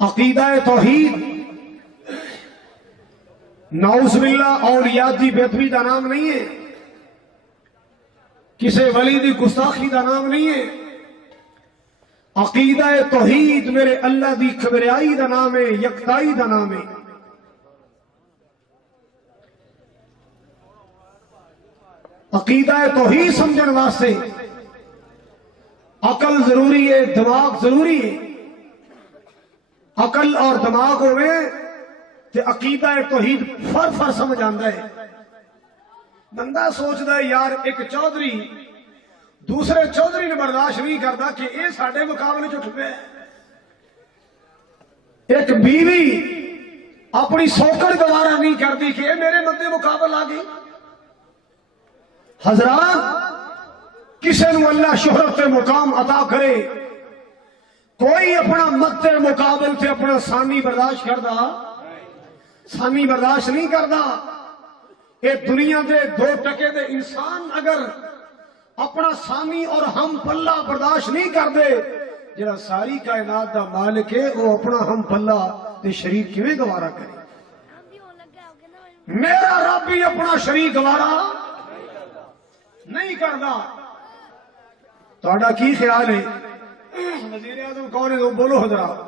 عقیدہ توحید نعوذ باللہ اولیاء دی بےدبی دا نام نہیں ہے، کسی ولی دی گستاخی دا نام نہیں ہے۔ عقیدہ توحید میرے اللہ دی کبریائی دا نام ہے، یکتائی دا نام ہے۔ عقیدہ توحید سمجھن واسطے عقل ضروری ہے، دماغ ضروری ہے۔ عقل اور دماغ ہوئے تے عقیدہ توحید فر سمجھ آندا ہے۔ بندہ سوچدا ہے یار ایک چودھری دوسرے چودھری نے برداشت نہیں کرتا کہ یہ ساڈے مقابلے چ ٹھپے، ایک بیوی اپنی سوکڑ گوارا نہیں کرتی کہ یہ میرے مدے مقابل آ گئی۔ حضرات کسے نو اللہ شہرت مقام عطا کرے، کوئی اپنا مد مقابل سے اپنا ثانی برداشت کردا، ثانی برداشت نہیں کردا۔ یہ دنیا دے دو ٹکے دے انسان اگر اپنا ثانی اور ہم پلہ برداشت نہیں کرتے، جڑا ساری کائنات دا مالک ہے وہ اپنا ہم پلہ تے شریک کیویں گوارا کرے؟ میرا رب بھی اپنا شریک گوارا نہیں کرتا۔ تہاڈا کی خیال ہے وزیر اعظم کون ہے؟ بولو حضرات،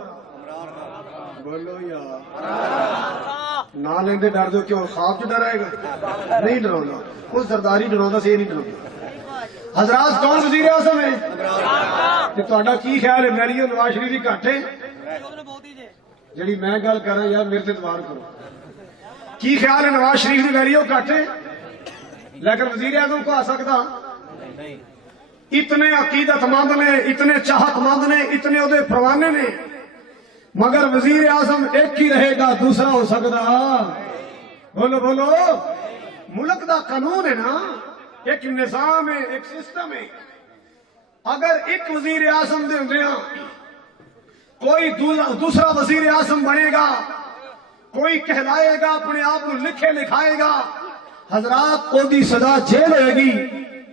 بولو یار، نہ لیندے ڈر دو کیوں؟ خواب چ ڈرائے گا؟ نہیں ڈراؤں، اس سرداری ڈراؤں سے یہ نہیں ڈراؤں۔ حضرات کون وزیر اعظم ہے؟ تہاڈا کی خیال ہے میری نواز شریف دی گھٹ ہے؟ جڑی میں گل کر رہا یار میرے تے اعتبار کرو۔ کی خیال ہے نواز شریف دی ویلیو گھٹ ہے؟ لیکن وزیر اعظم کو آ سکتا؟ اتنے عقیدت مند نے، اتنے چاہت مند نے، اتنے ادھے پروانے نے، مگر وزیر اعظم ایک ہی رہے گا، دوسرا ہو سکتا؟ بولو بولو، ملک دا قانون ہے نا، ایک نظام ہے، ایک سسٹم ہے۔ اگر ایک وزیر اعظم دے ہوندے ہاں کوئی دوسرا وزیر اعظم بنے گا، کوئی کہلائے گا، اپنے آپ کو لکھے لکھائے گا، حضرات او دی سزا جیل ہوئے گی۔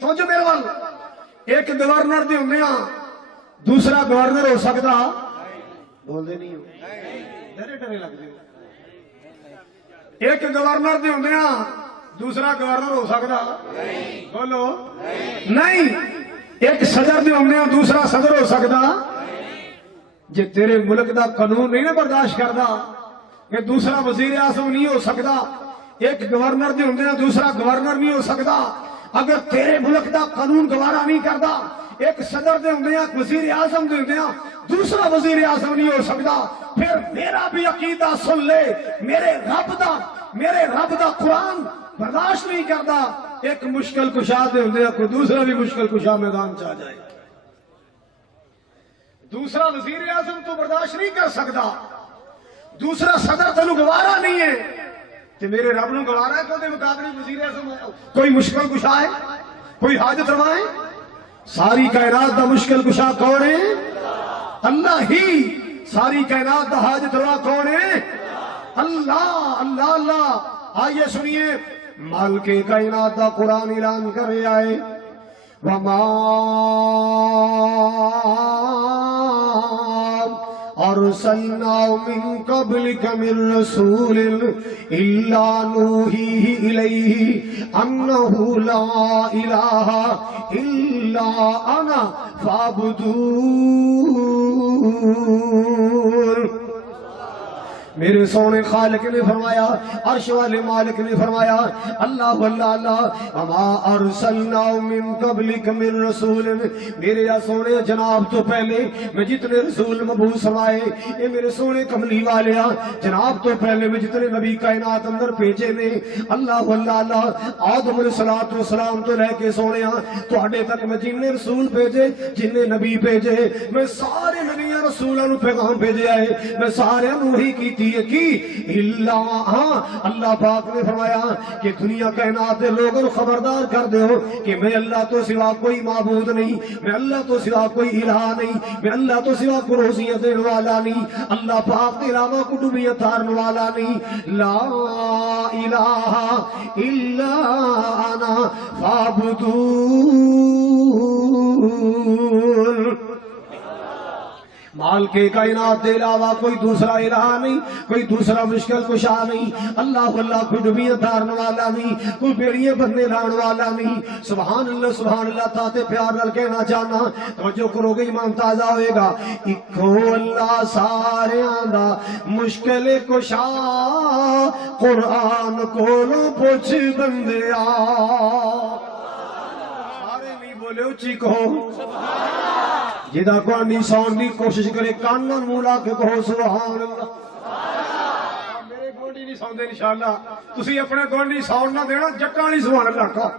سمجھو میرے وال، ایک گورنر دے ہوندے ہاں دوسرا گورنر ہو سکتا؟ بول دے نہیں ہو، ڈرے ڈرے لگ دے۔ ایک گورنر دے ہوندے ہاں دوسرا گورنر ہو سکتا؟ بولو نہیں۔ ایک صدر دے ہوندے ہاں دوسرا صدر ہو سکتا؟ جے تیرے ملک دا قانون نہیں نہ برداشت کردا کہ دوسرا وزیر اعظم نہیں ہو سکتا، ایک گورنر دے ہوندے ہاں دوسرا گورنر نہیں ہو سکتا، اگر تیرے ملک دا قانون گوارا نہیں کردا، ایک صدر دے ہوندے ہاں وزیر اعظم دے ہوندے ہاں دوسرا وزیر اعظم نہیں ہو سکتا، پھر میرا بھی عقیدہ سن لے، میرے رب دا قرآن برداشت نہیں کرتا، ایک مشکل کشا دے ہوندے ہاں کوئی دوسرا بھی مشکل کشا میدان چاہ جائے، دوسرا وزیر اعظم تو برداشت نہیں کر سکتا، دوسرا صدر تینوں گوارا نہیں ہے، کہ میرے رب نو گوارا ہے کہ مقابلے وزیر اعظم کوئی مشکل کشا ہے، کوئی حاجت روا ہے؟ ساری کائنات دا مشکل کشا کون ہے؟ اللہ ہی۔ ساری کائنات دا حاجت روا کون ہے؟ اللہ اللہ اللہ۔ آئیے سنیے، مالک کائنات دا قرآن اعلان کر رہا ہے، وما ارسلنا من قبلک من رسول الا نوحی الیہ انہ لا الہ الا انا فاعبدون۔ میرے سونے خالق نے فرمایا، عرش والے مالک نے فرمایا، اللہ اللہ اللہ، وما ارسلنا من قبلک من رسول، میرے یا سونے جناب تو پہلے میں جتنے رسول مبعوث فرمائے، اے میرے سونے کملی والے جناب تو پہلے میں جتنے نبی کائنات اندر بھیجے نے، اللہ اللہ اللہ، آدم علیہ السلام تو لے کے سونے تواڈے تک میں جن رسول بھیجے، جن نبی بھیجے، میں سارے نبیاں رسولاں نو پیغام بھیجے آئے، میں سارے نو ہی کی اللہ پاک نے فرمایا کہ دنیا کائنات دے لوگوں کو خبردار کر دے ہو کہ میں اللہ تو سوا کوئی معبود نہیں، میں اللہ تو سوا کوئی الہ نہیں، میں اللہ تو سوا کو روزیاں دینے والا نہیں، اللہ پاک کے علاوہ کو ڈوبیاں تارنے والا نہیں، لا الہ الا انا فاعبدون۔ مال کے کائنات کے علاوہ کوئی دوسرا الہ نہیں، کوئی دوسرا مشکل کشا نہیں، اللہ اللہ کوئی ڈبیاں دارن والا نہیں، کوئی بیڑیاں بندے لان والا نہیں۔ سبحان اللہ تاتے پیار نال کہنا چاہنا، توجہ کرو گے ایمان تازہ ہوئے گا۔ اکو اللہ ساریاں دا مشکل کشا، قرآن کولو پوچھ بندیا۔ سارے نہیں بولے اچھی کہو جدا گوانڈی ساؤن دی کوشش کرے کانن مولا کے کہو سبحان اللہ۔ میرے گوانڈی نہیں ساؤن دے انشاءاللہ، تسی اپنے گوانڈی ساؤن نہ دینا، جٹاں نہیں سبحان اللہ کہو۔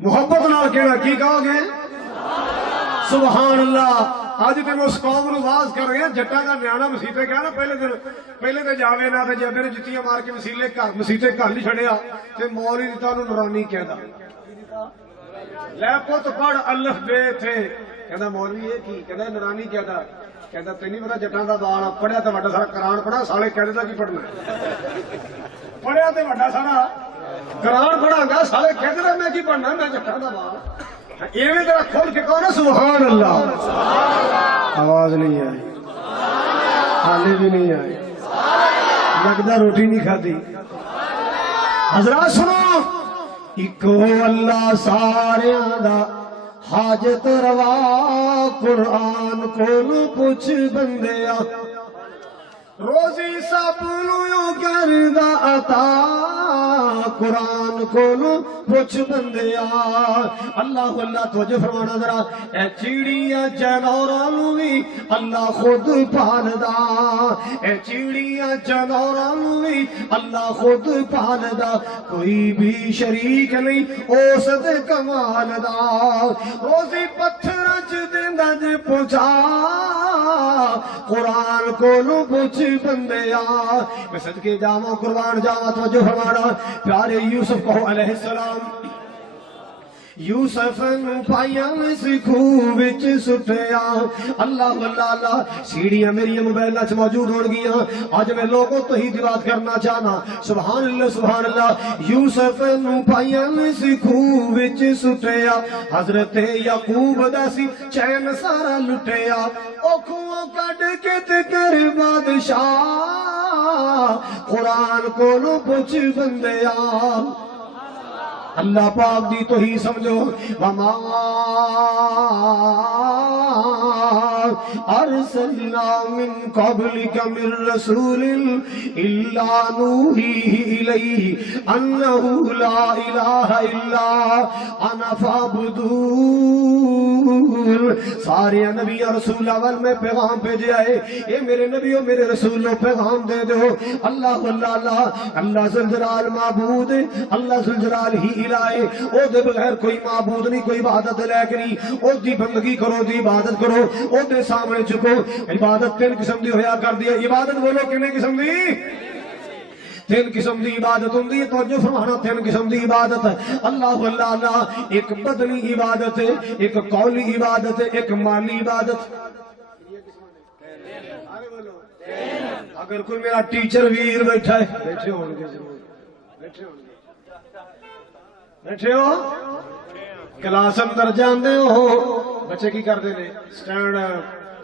محبت نال کہنا کی کہو گے سبحان اللہ۔ آج تے میں اس قوم نو واز کر رہے ہیں، جٹاں دا نیانا مسیتے کہا نا پہلے تے جاوے نہ تے جبے نے جتیاں مار کے مسیتے گھر نہیں چھڑیا تے مولوی دی تانوں نورانی کہدا لے پت پڑھ الف بے تھے، کہندا مولوی یہ کی، کہندا نورانی کہدا، کہندا تینوں پتہ جٹاں دا بال پڑھیا تے وڈا سارا قرآن پڑھا، سالے کہندے دا کی پڑھنا پڑھیا تے وڈا سارا قرآن پڑھا گا، سالے کہندے دا میں کی پڑھنا، میں جٹاں دا بال ایویں ذرا کھول کے کہو نا سبحان اللہ۔ آواز نہیں آئی، حالے بھی نہیں آئی، لگتا روٹی نہیں کھاتی۔ حضرات سنو، اکو اللہ ساریاں دا حاجت روا، قرآن کولو پوچھ بندیا۔ روزی سب نو کردا عطا، قرآن کولو پوچھ بندیا۔ اللہ اللہ توجہ فرمانا ذرا، اے چیڑیاں جانوراں نو وی اللہ خود پالدا، اے چیڑیاں جانوراں نو وی اللہ خود پالدا، کوئی بھی شریک نہیں اس دے کمال دا۔ روزی پتھراں چ دیندا جے پہنچا، قرآن کولو پوچھ بندیا۔ میں صدقے جاواں قربان جاواں، توجہ فرمانا، پیارے یوسف کہو علیہ السلام، یوسف نو پائیاں سکھو وچ سٹیا۔ اللہ اللہ سیڑیاں میری موبائل وچ موجود ہون گیاں، اج میں لوگوں تو ہی بات کرنا چاہنا، سبحان اللہ سبحان اللہ۔ یوسف نو پائیاں سکھو وچ سٹیا، حضرت یعقوب دا سی چین سارا لٹیا، اوکھوں کڈ کے تے کر بادشاہ، قرآن کولو پوچھ بندیا۔ اللہ پاک دی تو ہی سمجھو، وما ارسلنا من قبلک من رسول الا نوحی الیہ انہ لا الہ الا انا فاعبدون۔ سارے نبی اور رسول اول میں پیغام بھیجا ہے، اے میرے نبیوں میرے رسولوں پیغام دے دو، اللہ اللہ اللہ ذوالجلال معبود، اللہ ذوالجلال ہی الہی، او دے بغیر کوئی معبود نہیں، کوئی عبادت لائق نہیں، او دی بندگی کرو، دی عبادت کرو، او دے سامنے جھکو۔ عبادت تین قسم دی ہویا کر دیا، عبادت بولو کنے قسم دی؟ تین قسم دی عبادت ہوندی ہے، توجہ فرمانا، تین قسم دی عبادت ہے۔ اللہ اللہ ایک بدنی عبادت ہے، ایک قولی عبادت ہے، ایک مالی عبادت۔ اگر کوئی میرا ٹیچر ویر بیٹھا ہے، بیٹھے ہوں گے ضرور، بیٹھے ہوں گے، بیٹھے ہو کلاس اندر جاندے ہو، بچے کی کر دینے سٹینڈ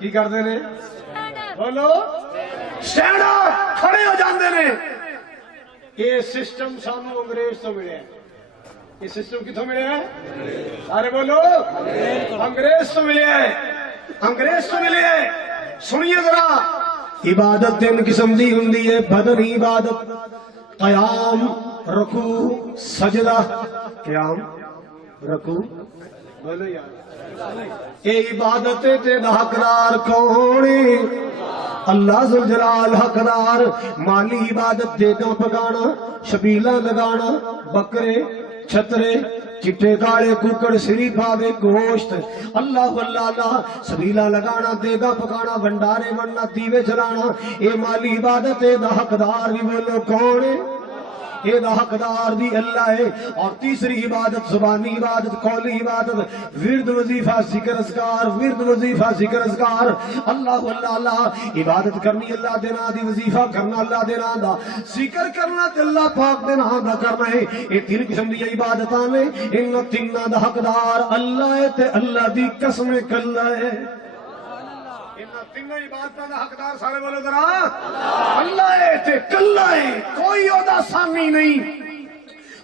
کی کر دینے، بولو سٹینڈ کھڑے ہو جاندے نے۔ یہ سسٹم سانو انگریز تو ملے ہے، یہ سسٹم کتوں ملے ہے؟ سارے بولو انگریز تو ملے ہے، انگریز تو ملے ہے۔ سنیے ذرا، عبادت تین قسم دی ہوندی ہے، بدنی عبادت، قیام رکوع سجدہ، قیام رکوع، بولو یار اے عبادت تے حقدار کون؟ اللہ ذوالجلال حقدار۔ مالی عبادت دیگاں پکانا، شبیلاں لگانا، بکرے چھترے چٹے کالے ککڑ سری پاوے گوشت، اللہ اللہ سبیلا لگانا، دیگا پکانا، بھنڈارے بننا، دیوے جلانا، اے مالی عبادت دا حقدار بھی بولو کون؟ اے دا حقدار بھی اللہ ہے. اور تیسری عبادت زبانی عبادت، قولی عبادت، ورد وظیفہ ذکر اذکار، ورد وظیفہ ذکر اذکار، اللہ اللہ اللہ عبادت کرنی اللہ دے نام دی، وظیفہ کرنا اللہ دے نام دا، ذکر کرنا تے اللہ پاک دے نام دا کرنا ہے. یہ تین قسم دی عبادتاں نے، ان تیناں دا حقدار اللہ ہے تے اللہ دی قسم کلا ہے. تینوں عبادتاں دا حقدار سارے بولو ذرا اللہ ہے تے کلا ہے، کوئی اودا سامی نہیں،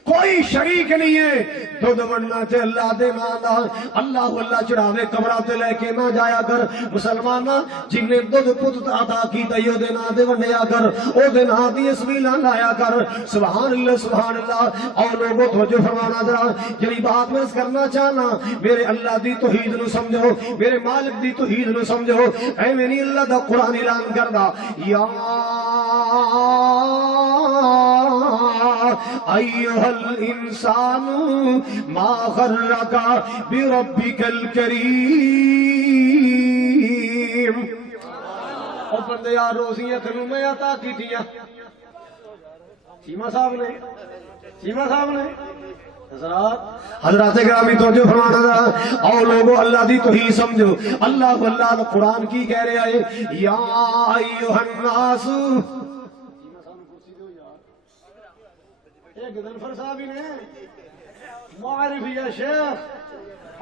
کوئی شریک نہیں ہے. دودھ بننا تے اللہ دے نام دا، اللہ اللہ چڑھاوے قبراں تے لے کے نہ جایا کر. مسلماناں جن نے دودھ پت عطا کیتا او دے نام دے ونڈیا کر، او دے نام دی اسمیلاں لایا کر. سبحان اللہ سبحان اللہ. اور لوگوں توجہ فرمانا ذرا، جڑی بات میں کرنا چاہنا، میرے اللہ دی توحید نو سمجھو، میرے مالک دی توحید نو سمجھو. ایویں نہیں اللہ دا قرآن اعلان کردا یا ایھا الانسان ما غرک بربک الکریم. او بندیا روزیاں تینوں میں عطا کیتیاں، چیمہ صاحب نے حضرات گرامی توجہ فرمانا ذرا. اور لوگوں اللہ دی توحید سمجھو. اللہ اللہ قرآن کی کہہ رہا ہے یا ایھا الناس. ایک غنفر صاحب نے معرف یا شیخ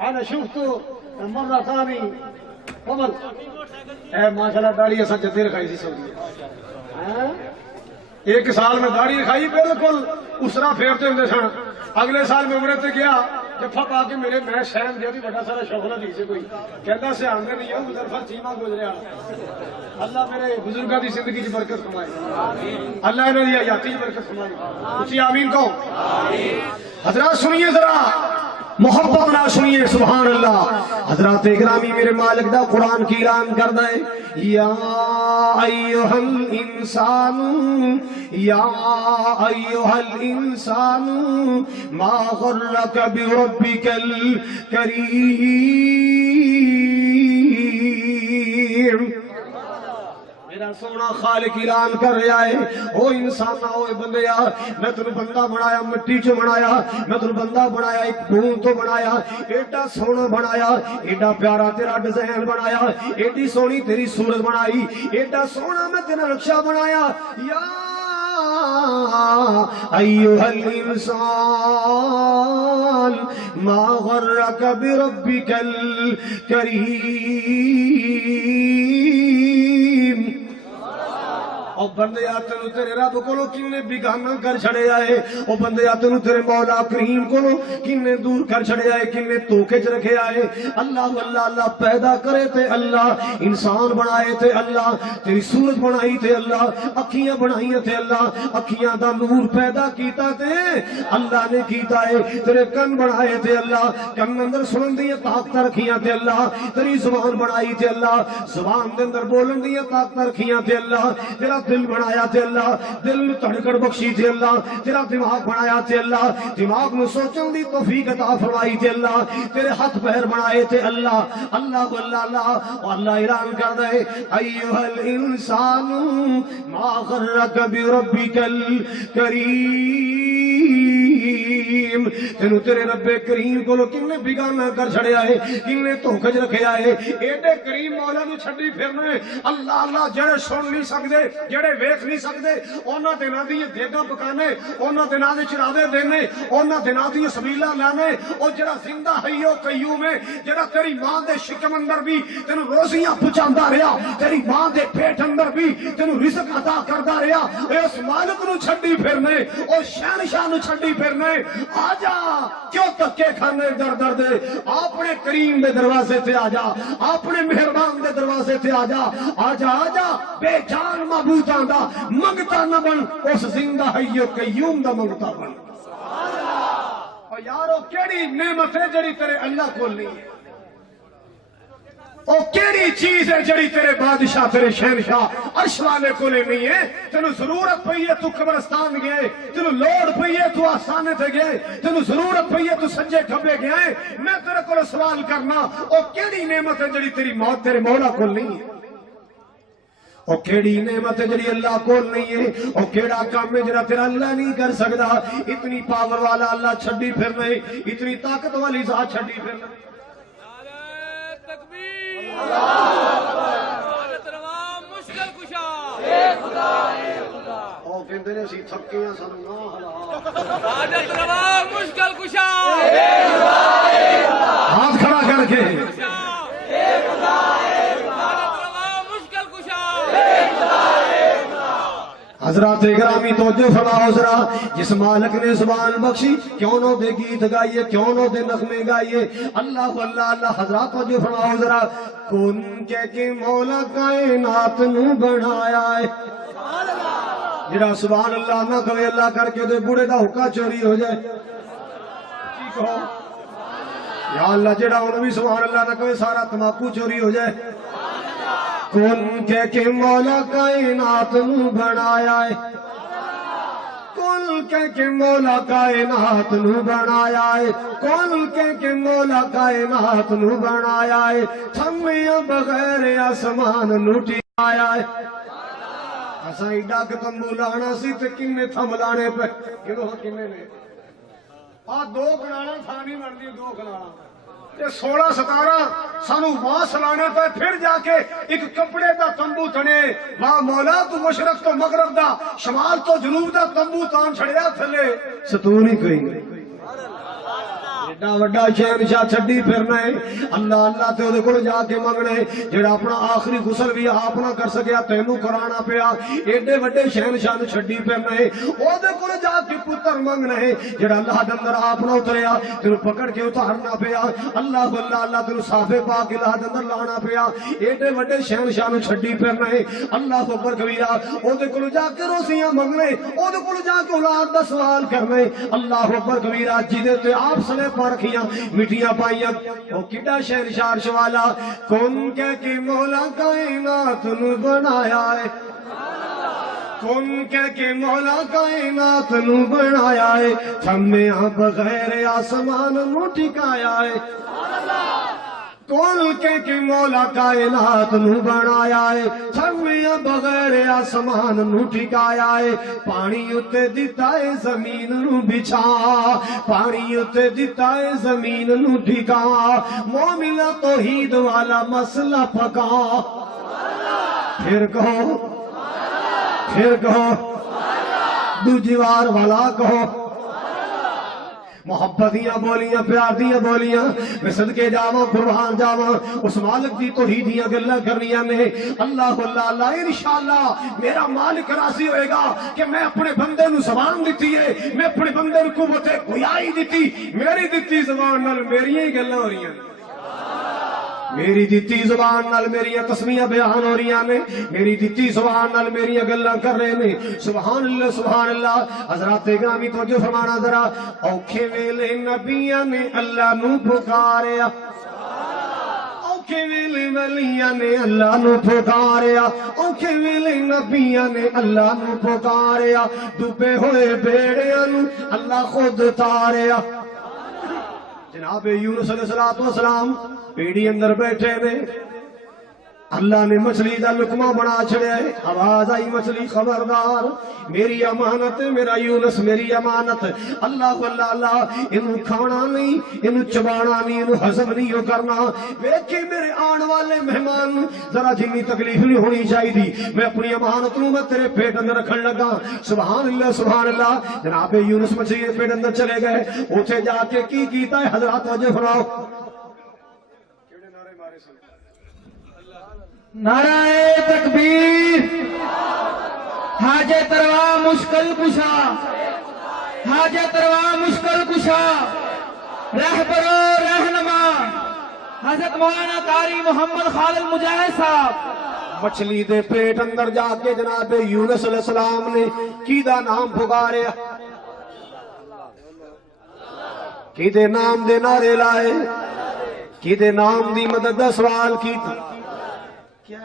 انا شفت مرہ ثانی قبل اے ماشاءاللہ داڑھی اسا جدے رکھائی سی سعودی. ایک سال میں داڑھی رکھائی بالکل اسرا پھیرتے ہوندے سن. اگلے سال میں عمرے تے گیا جفا پا کے میرے میں شہن دیا بھی بڑا سارا شوخلا دی سے کوئی کہتا سے آنگے نہیں ہے غنفر چیمہ گزریا. اللہ میرے بزرگاں دی زندگی کی برکت فرمائے، اللہ انہاں دی حیاتی کی برکت فرمائے. اچھی آمین کہو. حضرات سنیے ذرا، محبت نہ سنیے. سبحان اللہ. حضرات گرامی میرے مالک دا قرآن کی اعلان کردا ہے یا ایھا الانسان یا ایھا الانسان ما غرک بربک الکریم. میرا سونا خالق اعلان کر رہا ہے او انسان او بندیا، میں تینوں بندہ بنایا، مٹی چ بنایا، میں تینوں بندہ بنایا، ایک خون تو بنایا، ایڈا سونا بنایا، ایڈا پیارا تیرا ڈیزائن بنایا، ایڈی سونی تیری صورت بنائی، ایڈا سونا میں تیرا نقشہ بنایا. یا ایھا الانسان ما غرک بربک الکریم. او بندیا تینوں تیرے رب کولوں کنے بیگانہ کر چھڑیا ہے، او بندیا تینوں تیرے مولا کریم کولوں کنے دور کر چھڑیا ہے، کنے توکے چ رکھیا ہے. اللہ اللہ اللہ پیدا کرے تے اللہ، انسان بنائے تے اللہ، تیری صورت بنائی تے اللہ، اکھیاں بنائیاں تے اللہ، اکھیاں دا نور پیدا کیتا تے اللہ نے کیتا ہے. تیرے کن بنائے تے اللہ، کن اندر سنن دی طاقت رکھیاں تے اللہ. تیری زبان بنائی تے اللہ، زبان دے اندر بولن دی طاقت رکھیاں تے اللہ. تیرا دل بنایا تے اللہ، دل میں دھڑکن بخشی تے اللہ. تیرا دماغ بنایا تے اللہ، دماغ میں سوچن دی توفیق عطا فرمائی تے اللہ. تیرے ہاتھ پیر بنائے تے اللہ. اللہ اللہ اللہ. اور اللہ اعلان کردا ہے ایھا الانسان ما غرک بربک الکریم. تینوں تیرے رب کریم کولوں کنے بیگانہ کر چھڑیا ہے، کنے دھوکے چ رکھیا ہے. ایڈے کریم مولا نوں چھڈی پھرنے. اللہ اللہ جڑے سن نہیں سکدے، جڑے ویکھ نہیں سکدے، انہاں دناں دی دیگاں پکانے، انہاں دناں دے چراغے دینے، انہاں دناں دی سبیلاں لانے. او جڑا زندہ حی و قیوم ہے، جڑا تیری ماں دے شکم اندر بھی تینوں روزیاں پہنچاندا رہیا، تیری ماں دے پیٹ اندر بھی تینوں رزق عطا کردا رہیا. اس مالک نوں چھڈی پھرنے، او شہنشاہ نوں چھڈی پھرنے. آجا کیوں تکے کھانے در در دے؟ اپنے کریم دے دروازے تے آجا، اپنے مہربان دے دروازے تے آجا. آجا آجا بے جان معبوداں دا منگتا نہ بن، اس زندہ حی و قیوم دا منگتا بن. اور یارو کیڑی نعمت ہے جڑی تیرے اللہ کول نہیں ہے؟ او کیڑی چیز ہے جڑی تیرے بادشاہ تیرے شہنشاہ عرش والے کولے نہیں ہے؟ تینوں ضرورت پئی ہے تو قبرستان گئے، تینوں لوڑ پئی ہے تو آسانے تے گئے، تینوں ضرورت پئی ہے تو سجے کھبے گئے. میں تیرے کول سوال کرنا، او کیڑی نعمت ہے جڑی تیری موت تیرے مولا کول نہیں ہے؟ او کیڑی نعمت ہے جڑی اللہ کول نہیں ہے، او کیڑا کام ہے جڑا تیرا اللہ نہیں کر سکدا۔ اتنی پاور والا اللہ چھڈی پھر رہے، اتنی طاقت والی ذات چھڈی پھر رہے۔ نعرہ تکبیر، اللہ اکبر، تمام مشکل کشا، اے خدا اے خدا۔ او کہندے نے اسی تھکے ہاں سانو نہ ہلا، حاجت روا مشکل کشا، اے خدا اے خدا۔ ہاتھ کھڑا کر کے اے خدا اے خدا، حاجت روا مشکل کشا، اے خدا اے خدا۔ حضرات گرامی توجہ فرماؤ ذرا، جس مالک نے زبان بخشی کیوں نو دے گیت گائیے، کیوں نو دے نغمے گائیے، اللہ اللہ اللہ۔ حضرات توجہ فرماؤ ذرا، کن کہ مولا کائنات نو بنایا ہے، جڑا سبحان اللہ نہ کہے اللہ کر کے دے بوڑھے دا حکا چوری ہو جائے، کی کہو یا اللہ، جڑا انہوں بھی سبحان اللہ نہ کہے سارا تماکو چوری ہو جائے۔ کن کہ مولا کائنات نو بنایا ہے، کن کہ مولا کائنات نو بنایا ہے، کن کہ مولا کائنات نو بنایا ہے، تھمیاں بغیر آسمان نو ٹھکایا ہے۔ اساں ایڈا کہ تمبو لانا سی تے کنے تھم لانے پہ، کدو کنے نے آ دو کھلانا تھانی بنتی، دو کھلانا تے 16-17 سانو واس لانے پہ، پھر جا کے ایک کپڑے دا تمبو تھنے، واہ مولا تو مشرق تو مغرب دا، شمال تو جنوب دا تمبو تان چھڑیا تھلے، ستون ہی کوئی نہیں۔ ایڈا وڈا شہنشاہ چھڈی پھرنا ہے، اللہ اللہ تے اودے کول جا کے منگنا ہے، جڑا اپنا آخری غسل بھی آپ نہ کر سکیا تینوں کرانا پیا، ایڈے وڈے شہنشاہ نوں چھڈی پھرنا ہے، اودے کول جا کے پتر منگنا ہے، جڑا اللہ دے اندر آپ نہ اتریا تینوں پکڑ کے اتارنا پیا، اللہ اللہ اللہ تینوں صافے پا کے اللہ دے اندر لانا پیا، ایڈے وڈے شہنشاہ نوں چھڈی پھرنا ہے، اللہ اکبر کبیرہ، اودے کول جا کے روزیاں منگنے، اودے کول جا کے اولاد دا سوال کرنے، اللہ اکبر کبیرہ، جدے تے آپ سنے رکھیاں مٹیاں پائیاں، او کڈا شہنشاہ شوالا، کون کہ مولا کائنات نو بنایا ہے، کون کہ مولا کائنات نو بنایا ہے، تھمیاں بغیر آسمان نو ٹھکایا ہے، کون کہ مولا کائنات نو بنایا ہے، تھمیاں بغیر آسمان نو ٹھکایا ہے، پانی اتے دیتا ہے زمین نو بچھا، پانی اتے دیتا ہے زمین نو ٹھکا، مومنہ توحید والا مسئلہ پکا، پھر کہو دوجی وار والا کہو، محبت دیاں بولیاں، پیار دیاں بولیاں، میں صدقے جاواں قربان جاواں، اس مالک دی توحیدیاں گلاں کرنیاں نے، اللہ اللہ اللہ، انشاءاللہ میرا مالک راضی ہوئے گا کہ میں اپنے بندے نو زبان دیتی ہے، میں اپنے بندے نو قوت گویائی دیتی، میری دیتی زبان نال میری ہی گلاں ہو رہی ہیں، میری دیتی زبان نال میری تسمیاں بیان ہو رہی ہیں، میری دیتی زبان نال میری گلاں کر رہے ہیں، سبحان اللہ سبحان اللہ۔ حضرات گرامی توجہ فرمانا ذرا، اوکھے ویلے نبیاں نے اللہ نو پکاریا، اوکھے ویلے ولیاں نے اللہ نو پکاریا، اوکھے ویلے نبیاں نے اللہ نو پکاریا، ڈوبے ہوئے بیڑیاں نو اللہ خود تاریا۔ جناب یونس علیہ السلام پیڑی اندر بیٹھے نے، اللہ نے مچھلی دا لقمہ بنا چھڑیا ہے، آواز آئی مچھلی خبردار، میری امانت ہے میرا یونس، میری امانت، اللہ اللہ اللہ، انہوں کھانا نہیں، انہوں چبانا نہیں، انہوں ہضم نہیں ہو کرنا، ویکھے میرے آن والے مہمان ذرا جنی تکلیف نہیں ہونی چاہیے تھی، میں اپنی امانت نوں میں تیرے پیٹ اندر رکھن لگا، سبحان اللہ سبحان اللہ۔ جناب یونس مچھلی کے پیٹ اندر چلے گئے، اوتھے جا کے کی کیتا ہے حضرات وجہ فرماؤ، نعرہ تکبیر، حاجت روا مشکل کشا، حاجت روا مشکل کشا، رہبر و رہنما حضرت مولانا قاری محمد خالد مجاہد صاحب۔ مچھلی دے پیٹ اندر جا کے جناب یونس علیہ السلام نے کی دا نام پکاریا، کی دے نام دے نعرے لائے، کی دے نام دی مدد دا سوال کیتا۔ کیا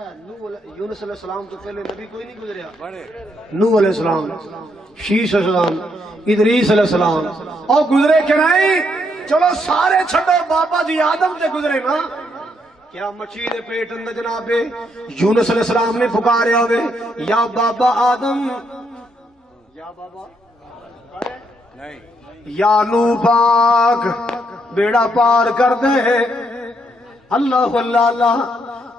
یونس علیہ السلام تو پہلے نبی کوئی نہیں گزریا؟ نوح علیہ السلام، شیش علیہ السلام، ادریس علیہ السلام، اور گزرے کہ نہیں؟ چلو سارے چھڑو، بابا جی آدم تے گزرے نا، کیا مچھی دے پیٹ اندر جناب یونس علیہ السلام نے پکاریا ہوئے یا بابا آدم یا بابا نہیں یا نو پاک بیڑا پار کر دے اللہ اللہ اللہ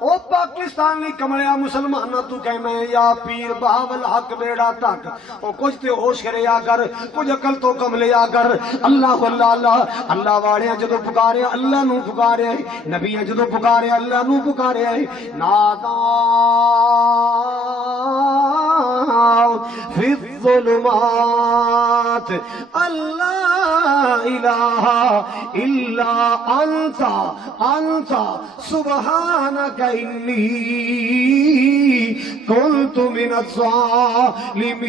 او پاکستانی کملیا مسلمانہ تو کہنا ہے یا پیر بہاول حق بیڑا تک او کچھ تے ہوش کرے یا کر کچھ عقل تو کملے یا کر اللہ اللہ اللہ اللہ واڑیاں جدو پکارے اللہ نو پکارے نبیاں جدو پکارے اللہ نو پکارے نادا فی الظلمات اللہ الہ الا انت سبحانک انی کنت من الظالمین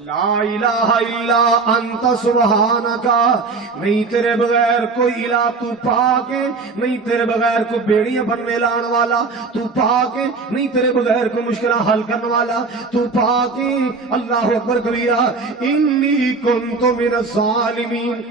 لا الہ الا انت سبحانکا نہیں تیرے بغیر کوئی الہ تو پاک ہے نہیں تیرے بغیر کوئی بیڑیاں بننے لان والا تو پاک ہے نہیں تیرے بغیر کوئی مشکلہ حل کرنے والا تو پاک ہے اللہ اکبر کبیرہ انی کنت من الظالمین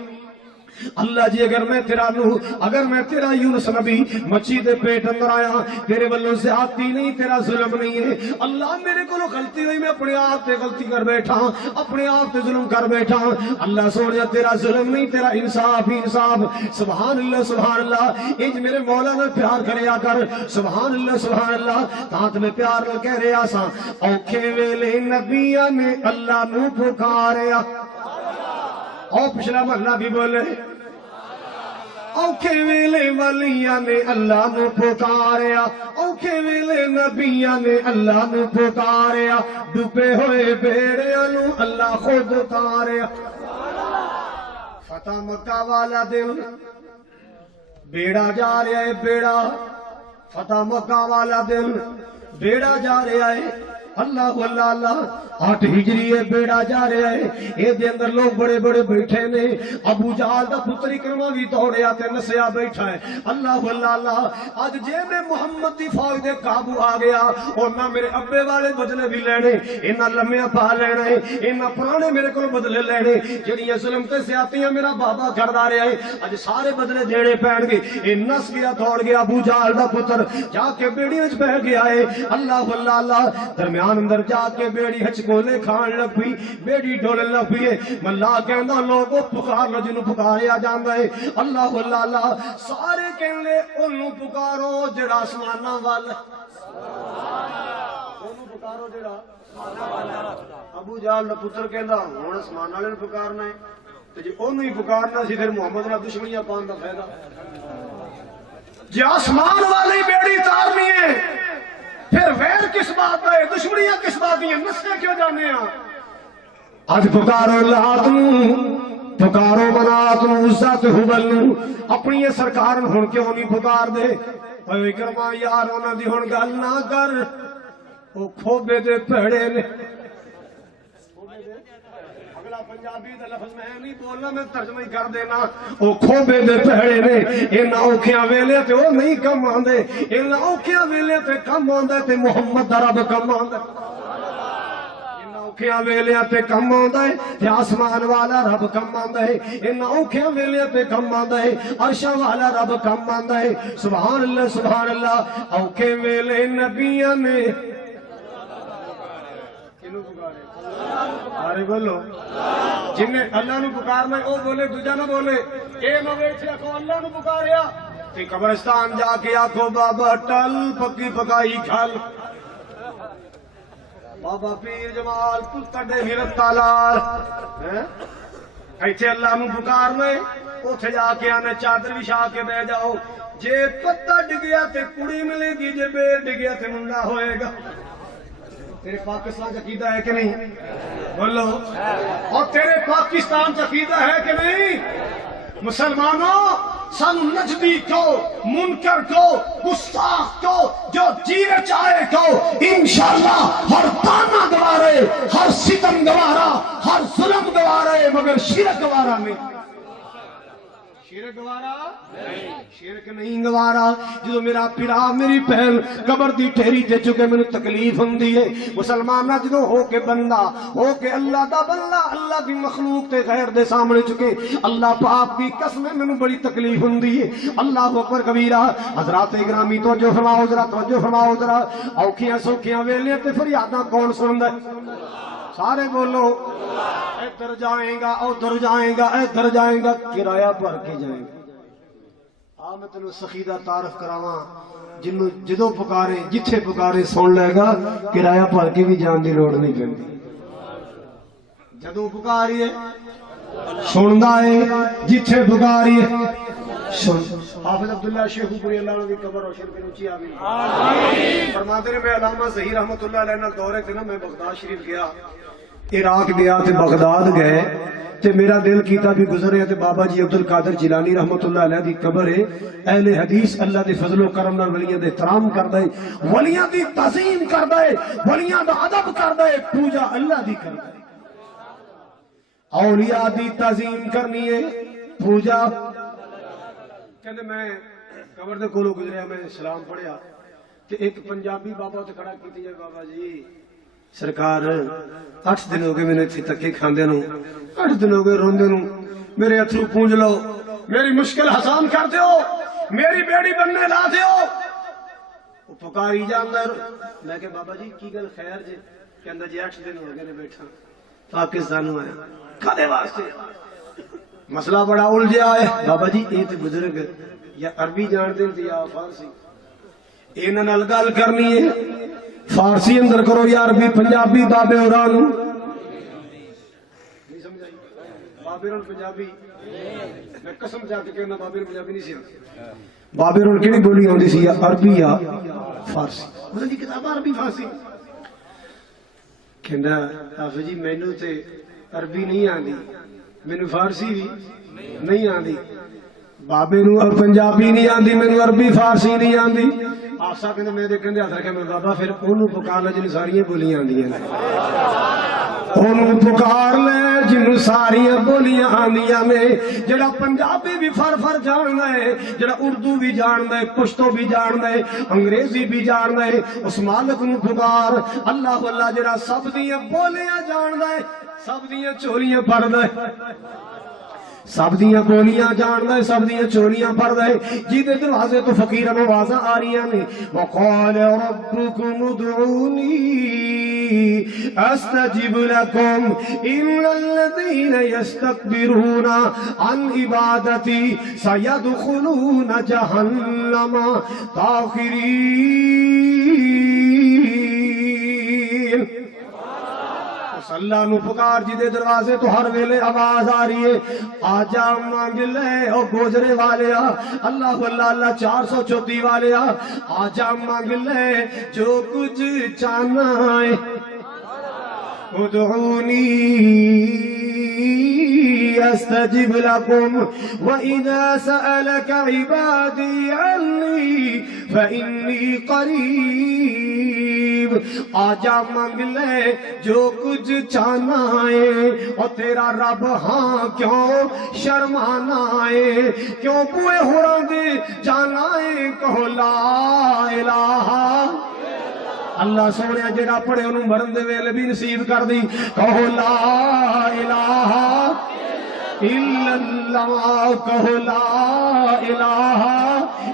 اللہ جی اگر میں تیرا یونس نبی مچھی دے پیٹ اندر آیا تیرے والوں زیادتی نہیں تیرا ظلم نہیں ہے اللہ میرے کو غلطی ہوئی میں اپنے آپ تے غلطی کر بیٹھا اپنے آپ تے ظلم کر بیٹھا اللہ سوڑیا تیرا ظلم نہیں تیرا انصاف ہی انصاف سبحان اللہ انج میرے مولا میں پیار کریا کر سبحان اللہ تاں میں پیار نہ کہہ رہا سا اوکھے ویلے نبیاں نے اللہ نو پکاریا او پچھلا محلہ بھی بولے اوکھے ویلے ولیاں نے اللہ نو پکاریا اوکھے ویلے نبیاں نے اللہ نو پکاریا ڈوبے ہوئے بیڑیاں نو اللہ خود اتاریا فتح مکہ والا دن بیڑا جا رہا ہے بیڑا فتح مکہ والا دن بیڑا جا رہا ہے اللہ اللہ اللہ 8 ہجری ہے بیڑا جا رہا ہے اے دے اندر لوگ بڑے بڑے بیٹھے نے ابو جہل دا پتر اکرمہ بھی دوڑیا تے نسیا بیٹھا ہے اللہ اللہ اللہ آج جے میں محمد دی فوج دے قابو آ گیا اور نہ میرے ابے والے بدلے بھی لینے انہاں لمیاں پا لینے انہاں پرانے میرے کو بدلے لینے جڑیاں ظلم تے زیادتیاں میرا بابا کردا رہا ہے اج سارے بدلے دینے پین گے اے نس گیا دوڑ گیا ابو جہل دا پتر جا کے بیڑی وچ بیٹھ گیا ہے اللہ اللہ اللہ درمیان اندر جا کے بیڑی ہچکولے کھان لگ پئی بیڑی ڈولن لگ پئی ملا کہندا لوگوں پکار لو جنوں پکاریا جاندا ہے اللہ اللہ اللہ سارے کہندے اونوں پکارو جڑا آسماناں وال اونوں پکارو جڑا آسماناں وال ابو جہل دا پتر کہندا ہن آسمان والے نوں پکارنا ہے تے جے اونوں ہی پکارنا سی پھر محمد نال دشمنیاں پان دا فائدہ جے آسمان والی بیڑی تارنی ہے پھر ویر کس بات ہے دشمنیاں کس بات ہیں نسلیں کیوں جانے ہیں آج پکارو لات نو پکارو منات نو عزت حبل نو اپنی یہ سرکار ہن کیوں نہیں پکار دے اوے کرما یار انہاں دی ہن گل نہ کر او کھوبے دے پہڑے نے اگلا پنجابی دا لفظ میں نہیں بولنا میں ترجمہ ہی کر دینا او کھوبے دے پہڑے نے انہاں اوکھیاں ویلے تے او نہیں کم آندے انہاں اوکھیاں ویلے تے کم آندا تے محمد دا رب کم آندا انہاں اوکھیاں ویلے تے کم آندا ہے تے آسمان والا رب کم آندا ہے انہاں اوکھیاں ویلے تے کم آندا ہے عرش والا رب کم آندا ہے سبحان اللہ اوکھے ویلے نبیاں نے کنوں پکارے ارے بولو جن نے اللہ نو پکارنا او بولے دوجا نہ بولے اے نہ بیٹھے کو اللہ نو پکاریا تے قبرستان جا کے آکھو بابا ٹل پکی پکائی کھل بابا پیر جمال کڈے ہرت تالار ایتھے اللہ نو پکارنا اوتھے جا کے آنے چادر بچھا کے بیٹھ جاؤ جے پتا ڈگیا تے کڑی ملے گی جے بیر ڈگیا تے منڈا ہوئے گا تیرے پاکستان کا عقیدہ ہے کہ نہیں بولو اور تیرے پاکستان کا عقیدہ ہے کہ نہیں مسلمانوں سن نجدی کو منکر کو گستاخ کو جو جینے چاہے کو انشاءاللہ ہر تانا گوارے ہر ستم گوارا ہر ظلم گوارے مگر شرک گوارا نہیں شرک گوارا شرک نہیں گوارا جدو میرا پھرا میری بہن قبر دی ٹھہری تے چکے مینوں تکلیف ہوندی ہے مسلمان جدو ہو کے بندہ ہو کے اللہ دا بندہ اللہ دی مخلوق تے غیر دے سامنے چکے اللہ پاک دی قسم مینوں بڑی تکلیف ہوندی ہے اللہ اکبر کبیرہ حضرات گرامی توجہ فرماؤ ذرا توجہ فرماؤ ذرا اوکھیاں سوکھیاں ویلیاں تے فریاداں کون سندا ہے سارے بولو ادھر جائیں گا ادھر جائیں گا ادھر جائیں گا کرایہ بھر کے جائیں گا میں تینوں سخی دا تعارف کراواں جنوں جدوں پکارے جتھے پکارے سن لے گا کرایہ بھر کے بھی جان دی لوڑ نہیں پیندی جدوں پکاریے سندا ہے جتھے پکاریے حافظ عبداللہ شیخ پوری اللہ عنہ کی قبر روشن کی اونچی آمین فرماتے ہیں میں علامہ ظہیر رحمۃ اللہ علیہ نال دورے تے نا میں بغداد شریف گیا عراق گیا تے بغداد گئے تے میرا دل کیتا بھی گزرے تے بابا جی عبد القادر جیلانی رحمۃ اللہ علیہ دی قبر ہے اہل حدیث اللہ دے فضل و کرم نال ولیاں دے احترام کردا ہے ولیاں دی تعظیم کردا ہے ولیاں دا ادب کردا ہے پوجا اللہ دی کردا ہے اولیاء دی تعظیم کرنی ہے پوجا کہندے میں قبر دے کولوں گزریا میں سلام پڑھیا تے ایک پنجابی بابا تے کھڑا کیتی جائے بابا جی سرکار 8 دن ہو گئے میں اتنے تکے کھاندے نو 8 دن ہو گئے روندے نو میرے اتھرو پونج لو میری مشکل آسان کر دیو میری بیڑی بننے لا دیو وہ پکاری جاندا میں کہ بابا جی کی گل خیر جے کہندا جی 8 دن ہو گئے نے بیٹھا پاکستان آیا کدے واسطے مسئلہ بڑا الجھا ہے بابا جی یہ تے بزرگ یا عربی جانتے ہیں یا فارسی انہاں نال گل کرنی ہے فارسی اندر کرو یا عربی پنجابی بابے ہوراں نوں نہیں سمجھائی بابے ہوراں پنجابی میں قسم جا کے کہنا بابے ہوراں پنجابی نہیں سی بابے ہوراں کیڑی بولی آندی سی یا عربی یا فارسی انہاں دی کتاب عربی فارسی کہندا حافظ جی مینوں تے عربی نہیں آندی مینوں فارسی بھی نہیں آندی بابے نو اور پنجابی نہیں آندی مینوں عربی فارسی نہیں آندی آسا کہندے میرے کہندے حضرت کہ میں بابا پھر اونوں پکار لے جن ساریاں بولیاں آندیاں نے اونوں پکار لے جن ساریاں بولیاں آندیاں نے جڑا پنجابی بھی فر جاندا ہے جڑا اردو بھی جاندا ہے پشتو بھی جاندا ہے انگریزی بھی جاندا ہے اس مالک نو پکار اللہ اللہ جڑا سب دیاں بولیاں جاندا ہے سب دیاں چوریاں پڑھدا ہے سب دیاں بولیاں جاندا ہے سب دیاں چوریاں پڑھدا ہے جی دے دروازے تو فقیراں نوں آوازاں آ رہیاں نے وقال ربکم ادعونی استجب لکم ان الذین یستکبرون عن عبادتی سیدخلون جہنم داخرین اللہ نو پکار جی دے دروازے تو ہر ویلے آواز آ رہی ہے آجا مانگ لے او گوجرے والے اللہ اللہ اللہ 434 والے آجا مانگ لے جو کچھ چاہنا ہے ادعونی استجب لکم وَإِذَا سَأَلَكَ عِبَادِي عَنِّي فَإِنِّي قَرِيبٌ آجا مانگ لے جو کچھ چاہنا ہے اور تیرا رب ہاں کیوں شرمانا ہے کیوں بوئے ہوراں دے جانا ہے کہو لا الہ اللہ سونے جڑا پڑھے انہوں مرن دے ویلے بھی نصیب کر دی کہو لا الہ الا اللہ کہو لا الہ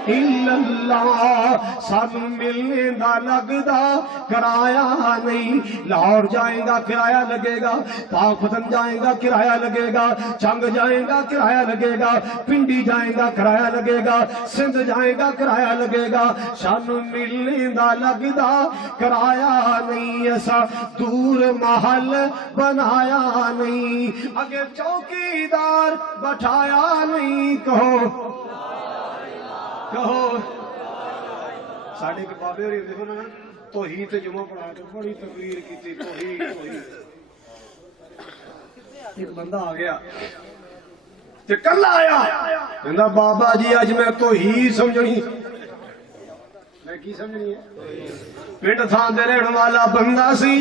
الا اللہ سب ملنے دا لگدا کرایہ نہیں لاہور جائیں گا کرایہ لگے گا پاک پتن جائیں گا کرایہ لگے گا چنگ جائیں گا کرایہ لگے گا پنڈی جائیں گا کرایہ لگے گا سندھ جائیں گا کرایہ لگے گا سب ملنے دا لگدا کرایہ نہیں ایسا دور محل بنایا نہیں اگے چوکی بٹھایا نہیں کہو ساڑھے کے بابے ہوئی دیکھو نا توحید جمعہ پڑھا کے بڑی تقریر کی تھی توحید ایک بندہ آ گیا تے کل آیا کہندا بابا جی اج میں توحید سمجھنی میں کی سمجھنی ہے پنڈ تھان دے رہن والا بندہ سی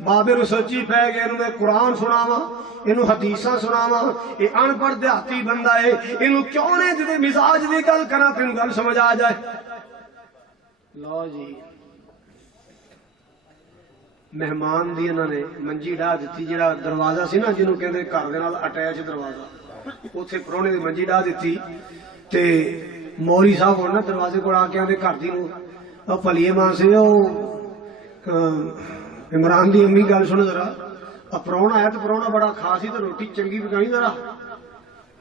ਬਾਬੇ ਨੂੰ ਸੋਚੀ ਪੈ ਗਿਆ ਇਹਨੂੰ ਮੈਂ ਕੁਰਾਨ ਸੁਣਾਵਾਂ, ਇਹਨੂੰ ਹਦੀਸਾਂ ਸੁਣਾਵਾਂ, ਇਹ ਅਨਪੜ੍ਹ ਦਿਹਾਤੀ ਬੰਦਾ ਏ, ਇਹਨੂੰ ਕਿਉਂ ਨੇ ਜਿਹਦੇ ਮਿਜ਼ਾਜ ਦੀ ਗੱਲ ਕਰਾਂ ਤੈਨੂੰ ਗੱਲ ਸਮਝ ਆ ਜਾਏ। ਲਓ ਜੀ ਮਹਿਮਾਨ ਦੀ ਇਹਨਾਂ ਨੇ ਮੰਜੀ ਢਾ ਦਿੱਤੀ, ਜਿਹੜਾ ਦਰਵਾਜ਼ਾ ਸੀ ਨਾ ਜਿਹਨੂੰ ਕਹਿੰਦੇ ਘਰ ਦੇ ਨਾਲ ਅਟੈਚ ਦਰਵਾਜ਼ਾ, ਉੱਥੇ ਪ੍ਰਾਹੁਣੇ ਦੀ ਮੰਜੀ ਢਾ ਦਿੱਤੀ। ਤੇ ਮੌਲੀ ਸਾਹਿਬ ਹੁਣ ਨਾ ਦਰਵਾਜ਼ੇ ਕੋਲ ਆ ਕੇ ਆਂਦੇ ਘਰ ਦੀ ਨੂੰ ਉਹ ਭਲੀਏ ਮਾਨਸੇ ਉਹ ਇਮਰਾਨ ਦੀ ਅੰਮੀ ਗੱਲ ਸੁਣੋ ਜ਼ਰਾ, ਆ ਪ੍ਰਾਹੁਣਾ ਆਇਆ ਤੇ ਪ੍ਰਾਹੁਣਾ ਬੜਾ ਖਾਸ ਸੀ ਤੇ ਰੋਟੀ ਚੰਗੀ ਪਕਾਣੀ ਜ਼ਰਾ,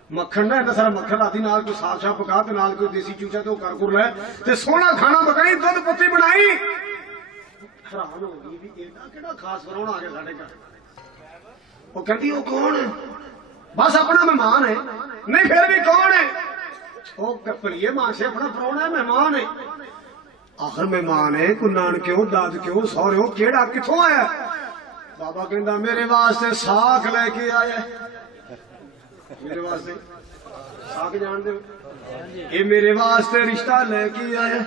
ਮੱਖਣ ਨਾ ਇੰਨਾ ਸਾਰਾ ਮੱਖਣ ਰਾਤੀ ਨਾਲ ਕੋਈ ਸਾਫ ਸਾਫ ਪਕਾ ਤੇ ਨਾਲ ਕੋਈ ਦੇਸੀ ਚੂਚਾ ਤੇ ਉਹ ਕਰ ਕੁਰ ਲੈ ਤੇ ਸੋਹਣਾ ਖਾਣਾ ਪਕਾਈ, ਦੁੱਧ ਪੱਤੀ ਬਣਾਈ। ਹੈਰਾਨ ਹੋ ਗਈ ਵੀ ਇਹਦਾ ਕਿਹੜਾ ਖਾਸ ਪ੍ਰਾਹੁਣਾ ਆ ਗਿਆ ਸਾਡੇ ਘਰ। ਉਹ ਕਹਿੰਦੀ ਉਹ ਕੌਣ ਹੈ? ਬਸ ਆਪਣਾ ਮਹਿਮਾਨ ਹੈ। ਨਹੀਂ ਫਿਰ ਵੀ ਕੌਣ ਹੈ? ਉਹ ਭਲੀਏ ਮਾਨਸੇ ਆਪਣਾ ਪ੍ਰਾਹੁਣਾ ਹੈ, ਮਹਿਮਾਨ ਹੈ। ਆਖਰ ਮਹਿਮਾਨ ਹੈ, ਕੋਈ ਨਾਨਕਿਓ ਦਾਦਕਿਓ ਸਹੁਰਿਓ ਕਿਹੜਾ ਕਿੱਥੋਂ ਆਇਆ? ਬਾਬਾ ਕਹਿੰਦਾ ਮੇਰੇ ਵਾਸਤੇ ਸਾਖ ਲੈ ਕੇ ਆਇਆ। ਮੇਰੇ ਵਾਸਤੇ ਸਾਖ ਜਾਣਦੇ ਹੋ? ਇਹ ਮੇਰੇ ਵਾਸਤੇ ਰਿਸ਼ਤਾ ਲੈ ਕੇ ਆਇਆ।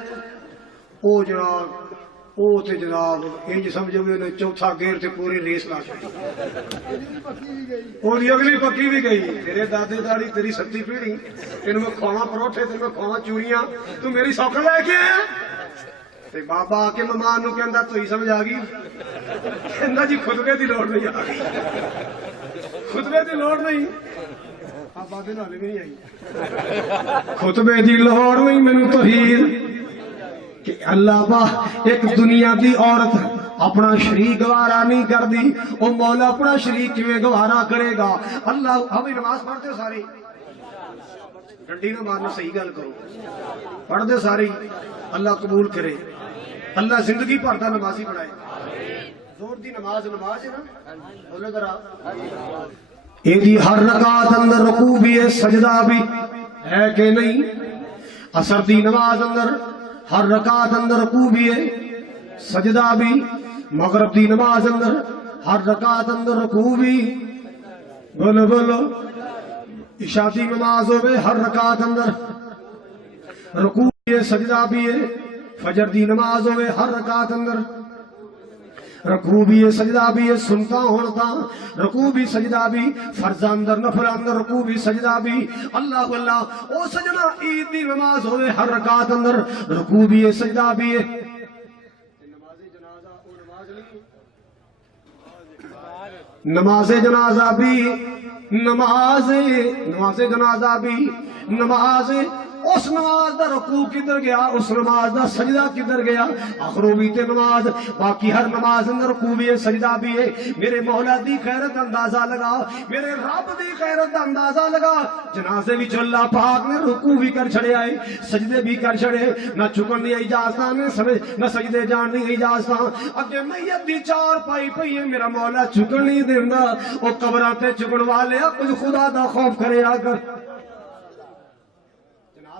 ਉਹ ਜਨਾਬ ਉਹ ਤੇ ਜਨਾਬ ਇੰਜ ਸਮਝੋ ਵੀ ਉਹਨੇ ਚੌਥਾ ਗੇਰ ਤੇ ਪੂਰੀ ਰੇਸ ਲਾ ਛੱਡੀ, ਉਹਦੀ ਅਗਲੀ ਪੱਕੀ ਵੀ ਗਈ। ਤੇਰੇ ਦਾਦੇ ਦਾੜੀ ਤੇਰੀ ਸੱਤੀ ਪੀੜੀ, ਤੈਨੂੰ ਮੈਂ ਖਵਾਵਾਂ ਪਰੌਠੇ, ਤੈਨੂੰ ਮੈਂ ਖਵਾਵਾਂ ਚੂਰੀਆਂ, ਤੂੰ ਮੇਰੀ ਸੌਖ ਲੈ ਕੇ ਆਇਆ। ਤੇ ਬਾਬਾ ਆ ਕੇ ਮਹਿਮਾਨ ਨੂੰ ਕਹਿੰਦਾ ਤੁਸੀਂ ਸਮਝ ਆ ਗਈ? ਕਹਿੰਦਾ ਜੀ ਖੁਤਬੇ ਦੀ ਲੋੜ ਨਹੀਂ ਆ ਗਈ, ਖੁਤਬੇ ਦੀ ਲੋੜ ਨਹੀਂ। ਆ ਬਾਬੇ ਨਾਲ ਵੀ ਨਹੀਂ ਆਈ, ਖੁਤਬੇ ਦੀ ਲੋੜ ਨਹੀਂ ਮੈਨੂੰ ਤੌਹੀਦ کہ اللہ واہ ایک دنیا دی عورت اپنا شریک گوارا نہیں کر دی، وہ مولا اپنا شریک کیویں گوارا کرے گا؟ اللہ ہمیں نماز پڑھتے ہو ساری ڈنڈی نہ مارنا، صحیح گل کرو، پڑھتے ساری، اللہ قبول کرے، اللہ زندگی بھر دا نمازی بنائے۔ زور دی نماز نماز ہے نا، بولو ذرا ایدی ہر رکعت اندر رکوع بھی ہے، سجدہ بھی ہے کہ نہیں؟ عصر دی نماز اندر ہر رکعت اندر رکوع بھی ہے، سجدہ بھی، مغرب دی نماز اندر ہر رکعت اندر رکوع بھی، بولو بولو، عشاء دی نماز ہوئے ہر رکعت اندر رکوع بھی ہے، سجدہ بھی ہے، فجر دی نماز ہوئے ہر رکعت اندر رکوع بھی ہے، سجدہ بھی ہے، سنتا ہوتا رکوع بھی سجدہ بھی، فرض اندر نفل اندر رکوع بھی سجدہ بھی، اللہ اللہ او سجدہ عید دی نماز ہوئے ہر رکعت اندر رکوع بھی ہے، سجدہ بھی ہے۔ نماز جنازہ بھی، نماز جنازہ بھی، نماز اس نماز دا رکوع کدھر گیا، اس نماز دا سجدہ کدھر گیا؟ آخرو بھی تے نماز، باقی ہر نماز اندر رکوع بھی ہے، سجدہ بھی ہے۔ میرے مولا دی خیرت اندازہ لگا، میرے رب دی خیرت اندازہ لگا، جنازے بھی اللہ پاک نے رکوع بھی کر چھڑے آئے، سجدے بھی کر چھڑے، نہ چکن دی اجازتاں نہ سجدے جان دی اجازتاں، اگے میت دی چار پائی پئی ہے، میرا مولا چکن نہیں دیندا، او قبراں تے چکن والے کچھ خدا دا خوف کرے آ کر۔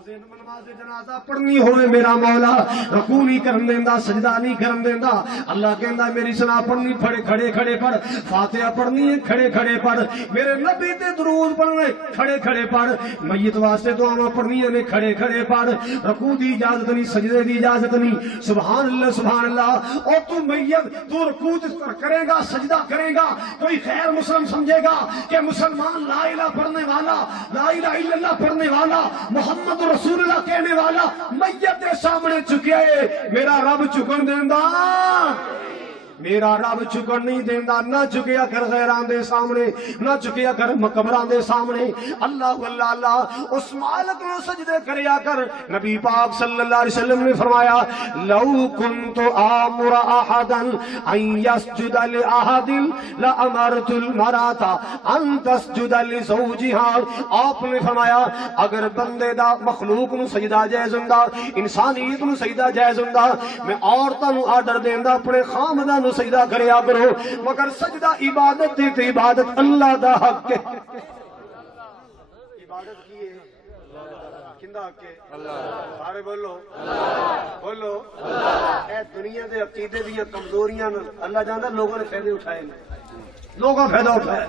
نماز جنازہ پڑھنی ہوئے میرا مولا رکوع نہیں کرن دیندا، سجدہ نہیں کرن دیندا، اللہ کہندا میری سنا پڑھنی پڑھے کھڑے کھڑے پڑھ، فاتحہ پڑھنی ہے کھڑے کھڑے پڑھ، میرے نبی تے درود پڑھنے کھڑے کھڑے پڑھ، میت واسطے دعاواں پڑھنی ہے کھڑے کھڑے پڑھ، رکوع دی اجازت نہیں، سجدے دی اجازت نہیں، سبحان اللہ سبحان اللہ۔ اور تو میت تو رکوع کرے گا، سجدہ کرے گا، کوئی خیر مسلم سمجھے گا کہ مسلمان لا الہ پڑھنے والا، لا الہ الا اللہ پڑھنے والا، محمد رسول اللہ کہنے والا میت کے سامنے چکے، میرا رب چکن دیندا، میرا رب چکن نہیں دیندا، نہ چکیا کر غیران دے سامنے، نہ چکیا کر مقبران دے سامنے، اللہ اللہ اللہ اس مالک نو سجدے کریا کر۔ نبی پاک صلی اللہ علیہ وسلم نے فرمایا لو کنت آمر احدا ان یسجد لأحد لامرت المرأة ان تسجد لزوجها، آپ نے فرمایا اگر بندے دا مخلوق نو سجدہ جائز ہوندا، انسانیت نو سجدہ جائز ہوندا، میں عورتاں نو آرڈر دیندا اپنے خامداں نو سجدہ کریا کرو، مگر سجدہ عبادت دی تے عبادت اللہ دا حق ہے۔ عبادت کی ہے کیندا حق ہے؟ سارے بولو بولو۔ اے دنیا دے عقیدے دیاں کمزوریاں اللہ جاندا لوگوں نے فائدے اٹھائے، لوگوں فائدہ اٹھایا۔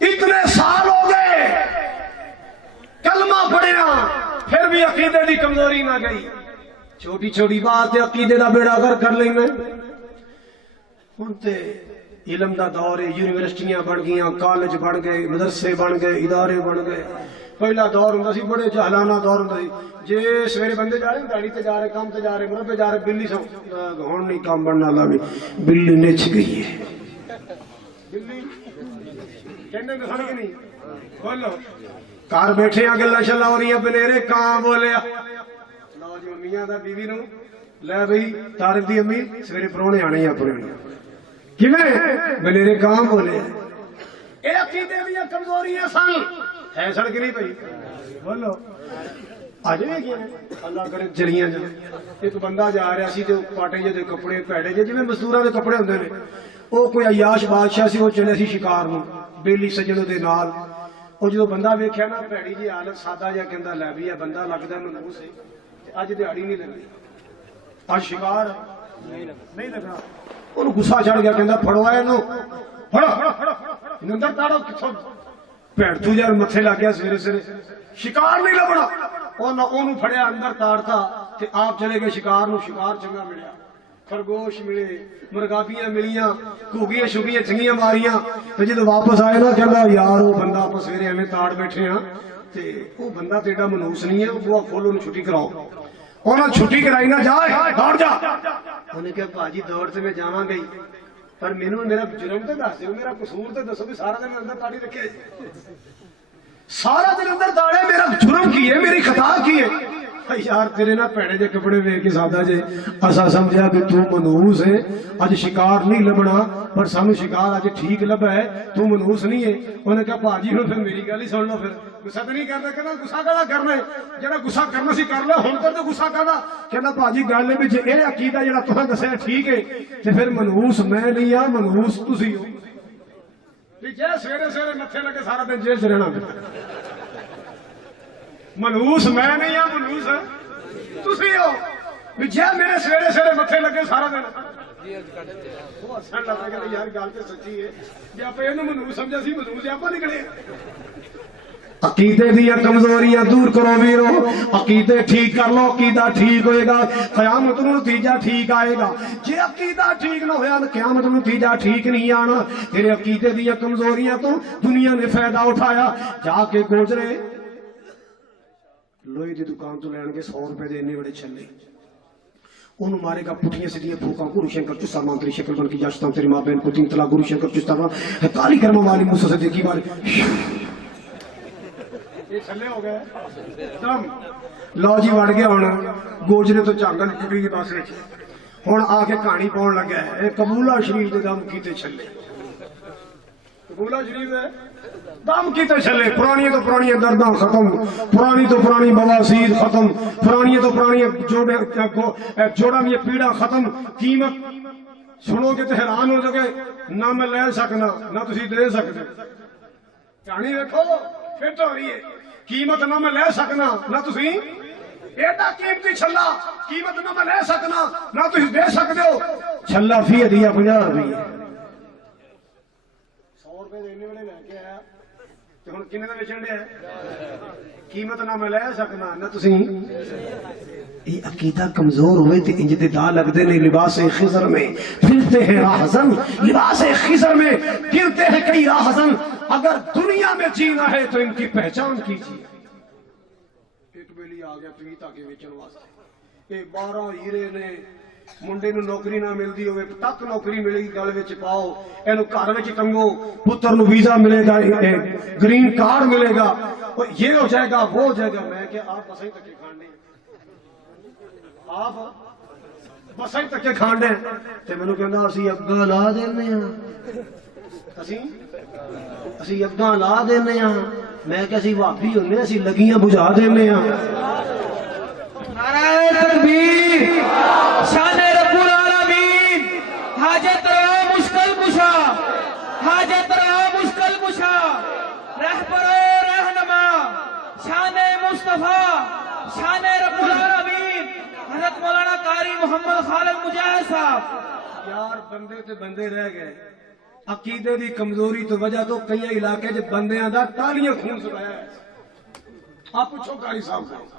اتنے سال ہو گئے کلمہ پڑھیا پھر بھی عقیدے دی کمزوری نہ گئی، چھوٹی چھوٹی بات عقیدے دا بیڑا گر کر لینا۔ ہن تے علم دا دور ہے، یونیورسٹیاں بن گئیاں، کالج بن گئے، مدرسے بن گئے، ادارے بن گئے. پہلا دور ہوندا سی بڑے جہلانہ دور ہوندا سی، جے سویرے بندے جا رہے دہاڑی تے جا رہے، کام تے جا رہے، مربے جا رہے، بلی سو ہن نہیں کام بننے والا بھی بلی نچ گئی ہے. بلی کہندے نے سن کے نہیں بولو گھر بیٹھے آ گلا شلا ہو رہی بنیرے کان بولیا. لو جی میاں دا بیوی نو لے بھئی طارق دی امی سویرے پرونے آنے اپنے کیویں بنیرے کان بولے. اے عقیدے دی کمزوریاں سن ہے سڑک نہیں پئی بولو اج بھی کیا اللہ کرے جڑیاں جا. ایک بندہ جا رہا سی تے پاٹے جے دے کپڑے پیڑے جے جویں مزدوراں دے کپڑے ہوندے نے، او کوئی عیاش بادشاہ سی، او چلے سی شکار نو بیلی سجن دے نال. وہ جدو بندہ ویکھیا نا پیڑی جی حالت سادہ جا کہندا لے بھی بندہ لگدا منحوس ہے، اج دیہاڑی نہیں لگی، اج شکار نہیں لگا. انہوں غصہ چڑھ گیا، کہندا پھڑو اینو پھڑو اندر تاڑو. کتھوں پیڑ تو یار متھے لگ گیا سویرے سویرے شکار نہیں لبنا. انہوں پھڑیا اندر تاڑتا تے آپ چلے گئے شکار نو. شکار چنگا ملیا، خرگوش ملے، مرغابیاں ملیاں، گھوگیاں شگیاں چنگیاں ماریاں. تے جدو واپس آئے نا کہندا یار وہ بندہ آپ سویرے ایویں تاڑ بیٹھے ہاں تے وہ بندہ تے ایڈا منحوس نہیں ہے، وہ بوا کھولو چھٹی کراؤ. انہوں نے چھٹی کرائی نہ جا دوڑ جا. انہوں نے کہا باجی دوڑ تے میں جاواں گئی پر مینوں میرا جرم تے دس دیو، میرا قصور تے دسو کہ سارا دن اندر تاڑی رکھے، سارا دن اندر تاڑے، میرا جرم کی ہے، میری خطا کی ہے. یار تیرے نہ پیڑے جے کپڑے ویکھ کے سادہ جے اسا سمجھیا کہ تو منحوس ہے، اج شکار نہیں لبنا پر سانو شکار اج ٹھیک لبا ہے، تو منحوس نہیں ہے. انہوں نے کہا باجی ہن پھر میری گل ہی سن لو، پھر غصہ تو نہیں کرنا. کہنا غصہ کہڑا کرنا ہے، جڑا غصہ کرنا سی کر لو، ہن تو غصہ کرنا. کہنا باجی گل ہے بھی جے اے عقیدہ جڑا تساں دسیا ٹھیک ہے تے پھر منحوس میں نہیں ہاں، منحوس تسی ہو. جے سویرے سویرے متھے لگے سارا دن جیل چ رہنا، منحوس میں نہیں ہاں، منحوس تسی ہو. جے میرے سویرے سویرے متھے لگے سارا دن وہ ہسن لگا کہ یار گل تو سچی ہے، جی آپ یہ منحوس سمجھا سی، منحوس آپ نکلے. عقیدے دیا کمزوریاں دور کرو ویرو، عقیدے ٹھیک کر لو، عقیدہ ٹھیک ہوئے گا قیامت نو نتیجہ ٹھیک آئے گا. جے عقیدہ ٹھیک نہ ہویا تو قیامت نو نتیجہ ٹھیک نہیں آنا. تیرے عقیدے دیا کمزوریاں تو دنیا نے فائدہ اٹھایا. جا کے گوجرے لوہے دی دکان تو لین گے 100 روپے دے اتنے بڑے چھلے، انہوں مارے گا پٹھیاں سیدھیاں پھوکاں، گرو شنکر چستا مانتری شکل بن کی جاشتا تیری ماں بہن کو 3 طلاق، گرو شنکر چستا کالی کرم والی موسیٰ سے دیکھی مارے یہ چھلے ہو گئے دم. لو جی وڑ گیا ہونا گوجرے تو چانگل پوری پاس ہوں آ کے کہانی پاؤن لگا ہے قبولہ شریف دے دم کیتے چھلے. قبولہ شریف ہے دم کیتے چھلے. پرانی تو پرانی درداں ختم، پرانی تو پرانی بواسیر ختم، پرانی تو پرانی جوڑا میں پیڑا ختم. قیمت سنو گے تو حیران ہو جاؤ، نہ میں لے سکنا نہ تسی دے سکتے. کہانی دیکھو فٹ ہو رہی ہے. قیمت نہ میں لے سکنا نہ تسی، ایڈا قیمتی چھلا قیمت نہ میں لے سکنا نہ تسی دے سکتے ہو. چھلا فی دیا 50 روپے 100 روپے دینے والے لے کے آیا تو ہن کنے دا ویچن دیا قیمت نہ میں لے سکنا نہ تسی. یہ عقیدہ کمزور ہوئے تے انج دے دا لگدے نے لباس خضر میں پھرتے ہیں راہزن، لباس خضر میں پھرتے ہیں کئی راہزن. اگر دنیا میں جینا ہے تو ان کی پہچان کیجیے. ایک بیلی آ گیا پیتا کے ویچن واسطے، یہ 12 ہیرے نے. منڈے نو نوکری نہ ملتی ہوئے تک نوکری ملے گی گل وچ پاؤ، اینو گھر وچ ٹنگو، پتر نو ویزا ملے گا، گرین کارڈ ملے گا، یہ ہو جائے گا وہ ہو جائے گا. میں کہ آپ بسیں تکے کھانے، آپ بسیں تکے کھانے تے مینوں کہندا اسی اگاں لا دینے ہاں، اسی اگاں لا دینے ہاں. میں کہ اسی بھابی ہونے اسی لگیاں بجھا دینے ہاں. نعرہ تکبیر، شان رب العالمین. حاجت روا مشکل کشا، حاجت روا مشکل کشا، رہبر و رہنما، شان مصطفیٰ، شان رب العالمین حضرت مولانا قاری محمد خالد مجاہد صاحب. یار بندے تے بندے رہ گئے. عقیدے دی کمزوری تو وجہ تو کئی علاقے چ بندیاں دا ٹالیاں خون سکایا ہے. آپ پوچھو قاری صاحب کو،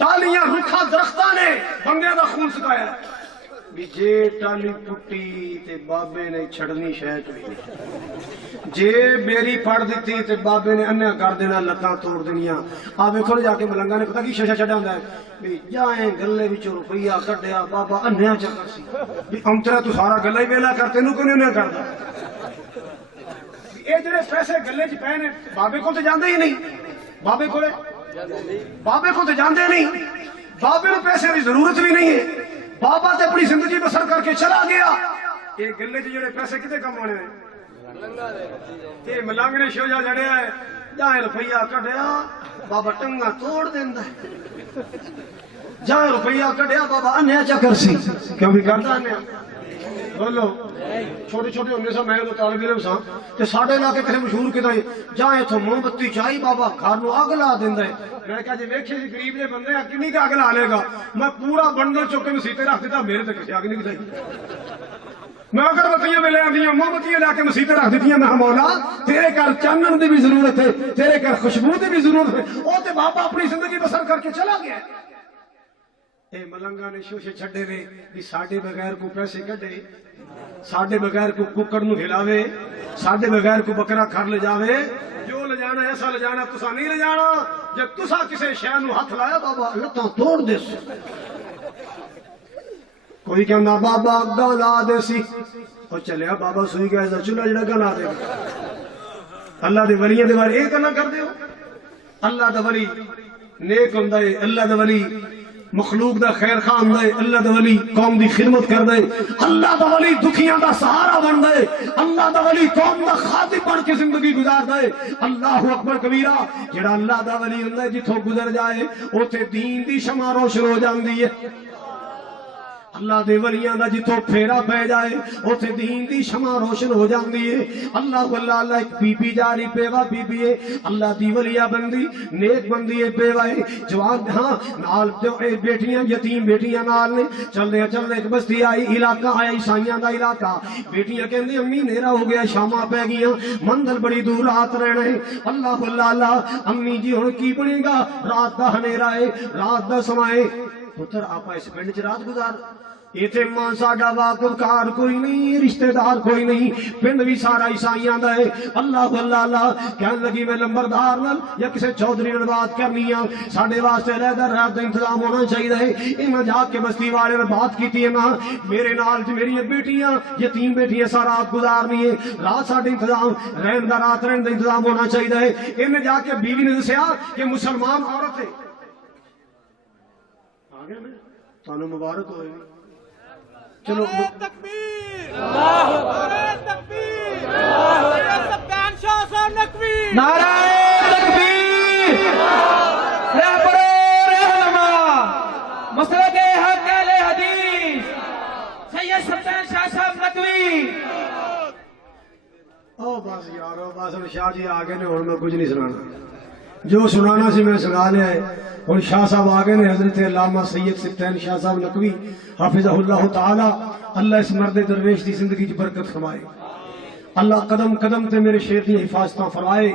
ٹالیاں رکھا درختاں نے بندیاں دا خون سکایا ہے. بھی جے ٹالی پٹی تے بابے نے چھڑنی شے کوئی نہیں، جے بیری پڑ دیتی تے بابے نے انیا کر دینا، لتاں توڑ دنیا۔ آ ویکھو جا کے ملنگا نے پتہ کی ششا چھڈا ہوندا ہے بھی جائیں گلے وچوں روپیہ کڈیا بابا انیا چکر سی بھی امترا تو سارا گلا ہی ویلا کر، تینوں کیوں نہیں کردا؟ یہ جڑے پیسے گلے چ پے نے بابے کو تے جاندے ہی نہیں، بابے کو تے جاندے نہیں، بابے نوں پیسے کی ضرورت بھی نہیں ہے، بابا تے اپنی زندگی بسر کر کے چلا گیا۔ یہ گلے چ جڑے پیسے کتے کم آنے ہیں؟ یہ ملنگ نے شوجا جڑیا ہے، جائیں روپیہ کڈیا بابا ٹنگا توڑ دیندا ہے، جائیں روپیہ کڈیا بابا انیا چکر سی، کیوں بھی کردا انیا؟ بولو چھوٹے چھوٹے ہونے سا میں طالب علم سا تے ساڈے علاقے کسے مشہور کیتا ہے جائیں اتھوں موم بتی چائی بابا گھر نو اگ لا دیندا ہے۔ میں کہا جی ویکھے جی غریب دے بندے کنی کہ اگ لا لے گا، میں پورا بنڈل چک کے مسیتے رکھ دیتا، میرے تے کسے اگ نہیں لگائی۔ میں اگر بتیاں میں لے آندیاں موم بتیاں لا کے مسیتے رکھ دیتیاں، میں مولا تیرے گھر چانن دی بھی ضرورت ہے، تیرے گھر خوشبو دی بھی ضرورت ہے، او تے بابا اپنی زندگی بسر کر کے چلا گیا۔ اے ملنگا نے شوشے چھڈے نے بھی ساڈے بغیر کو پیسے کڈے، ساڈے بغیر کو ککڑ نو ہلاوے، ساڈے بغیر کو بکرا کھڑ لے جاوے، جو لے جانا ایسا لے جانا، تسا نہیں لے جانا۔ جب تسا کسے شے نو ہاتھ لایا بابا لتاں توڑ دے سی۔ کوئی کہندا بابا اگا لا دے سی، او چلیا بابا سوئی گیا ایسا چولہا جڑا گا لا دے۔ اللہ دے ولیاں دے بارے اے گلاں کردے ہو؟ اللہ دا ولی نیک ہوندا ہے، اللہ دا ولی مخلوق دا خیر خواہ ہوندا ہے، اللہ دا ولی قوم دی خدمت کردا ہے، اللہ دا ولی دکھیاں دا سہارا بندا ہے، اللہ دا ولی قوم دا خادم بن کے زندگی گزاردا ہے۔ اللہ اکبر کبیرہ۔ جڑا اللہ دا ولی ہوندا ہے جتھوں گزر جائے اوتھے دین دی شمع روشن ہو جاندی ہے۔ اللہ دے ولیاں دا جتھوں پھیرا پہ جائے اوتھے دین دی شمع روشن ہو جاندی ہے۔ اللہ اللہ ایک بی بی جاری پیوا بی بی ہے، اللہ دی ولیہ بندی نیک بندی ہے، پیوا ہے جوان، ہاں نال بیٹیاں یتیم بیٹیاں نال نے۔ چلدے ایک بستی آئی، علاقہ آیا عیسائیاں دا علاقہ، بیٹیاں کہندی امی نیرا ہو گیا، شاماں پہ گیاں، منزل بڑی دور رات رہنا ہے۔ اللہ اللہ امی جی ہن کی بنے گا، رات دا ہنیرا ہے، رات دا سماں ہے، پتر آپ اس پنڈ چ رات گزار۔ ایتھے ماں ساڈا واقف کار کوئی نہیں، رشتہ دار کوئی نہیں، پنڈ بھی سارا عیسائیاں دا ہے۔ اللہ اللہ کہن لگی میں لمبردار نال یا کسے چودھری نال بات کرنی ہے، ساڈے واسطے علیحدہ رات دا انتظام ہونا چاہیے۔ میں جا کے بستی والے نال بات کیتی ہے، نا میرے نال میری بیٹیاں یتیم بیٹیاں سا رات گزارنی ہے، رات ساڈے انتظام رہن دا، رات رہن دا انتظام ہونا چاہیے۔ انہیں جا کے بیوی نے دسیا کہ مسلمان عورت ہے۔ آگے میں تانوں مبارک ہوئے۔ چلو تکبیر، نعرہ تکبیر، سید سبحان شاہ صاحب نقوی، نعرہ تکبیر، رہبر رہنما مسلک حق اہل حدیث سید سبحان شاہ صاحب نقوی۔ او بس یارو بس ہن شاہ جی آ گئے نے، ہن میں کچھ نہیں سنانا، جو سنانا سی میں سنا لیا ہے۔ ہن شاہ صاحب آ گئے نے، حضرت علامہ سید سبحان شاہ صاحب نقوی حافظہ اللہ تعالی۔ اللہ اس مرد درویش دی زندگی کی برکت فرمائے، اللہ قدم قدم تے میرے شیر دی حفاظتاں فرمائے۔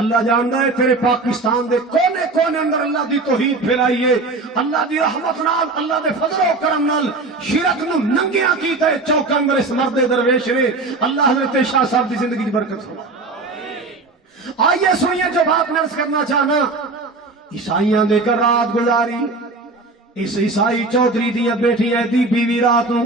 اللہ جاندا ہے تیرے پاکستان دے کونے کونے اندر اللہ دی توحید پھیلائیے، اللہ دی رحمت نال، اللہ دے فضل و کرم نال شرک نو ننگیاں کیتا ہے چوکاں اندر اس مرد درویش نے۔ اللہ حضرت شاہ صاحب دی زندگی کی برکت فرمائے۔ آئیے سنیے جو بات میں عرض کرنا چاہنا، عیسائیاں دے کر رات گزاری، اس عیسائی چودھری دیا بیٹھیاں دی بیوی رات نو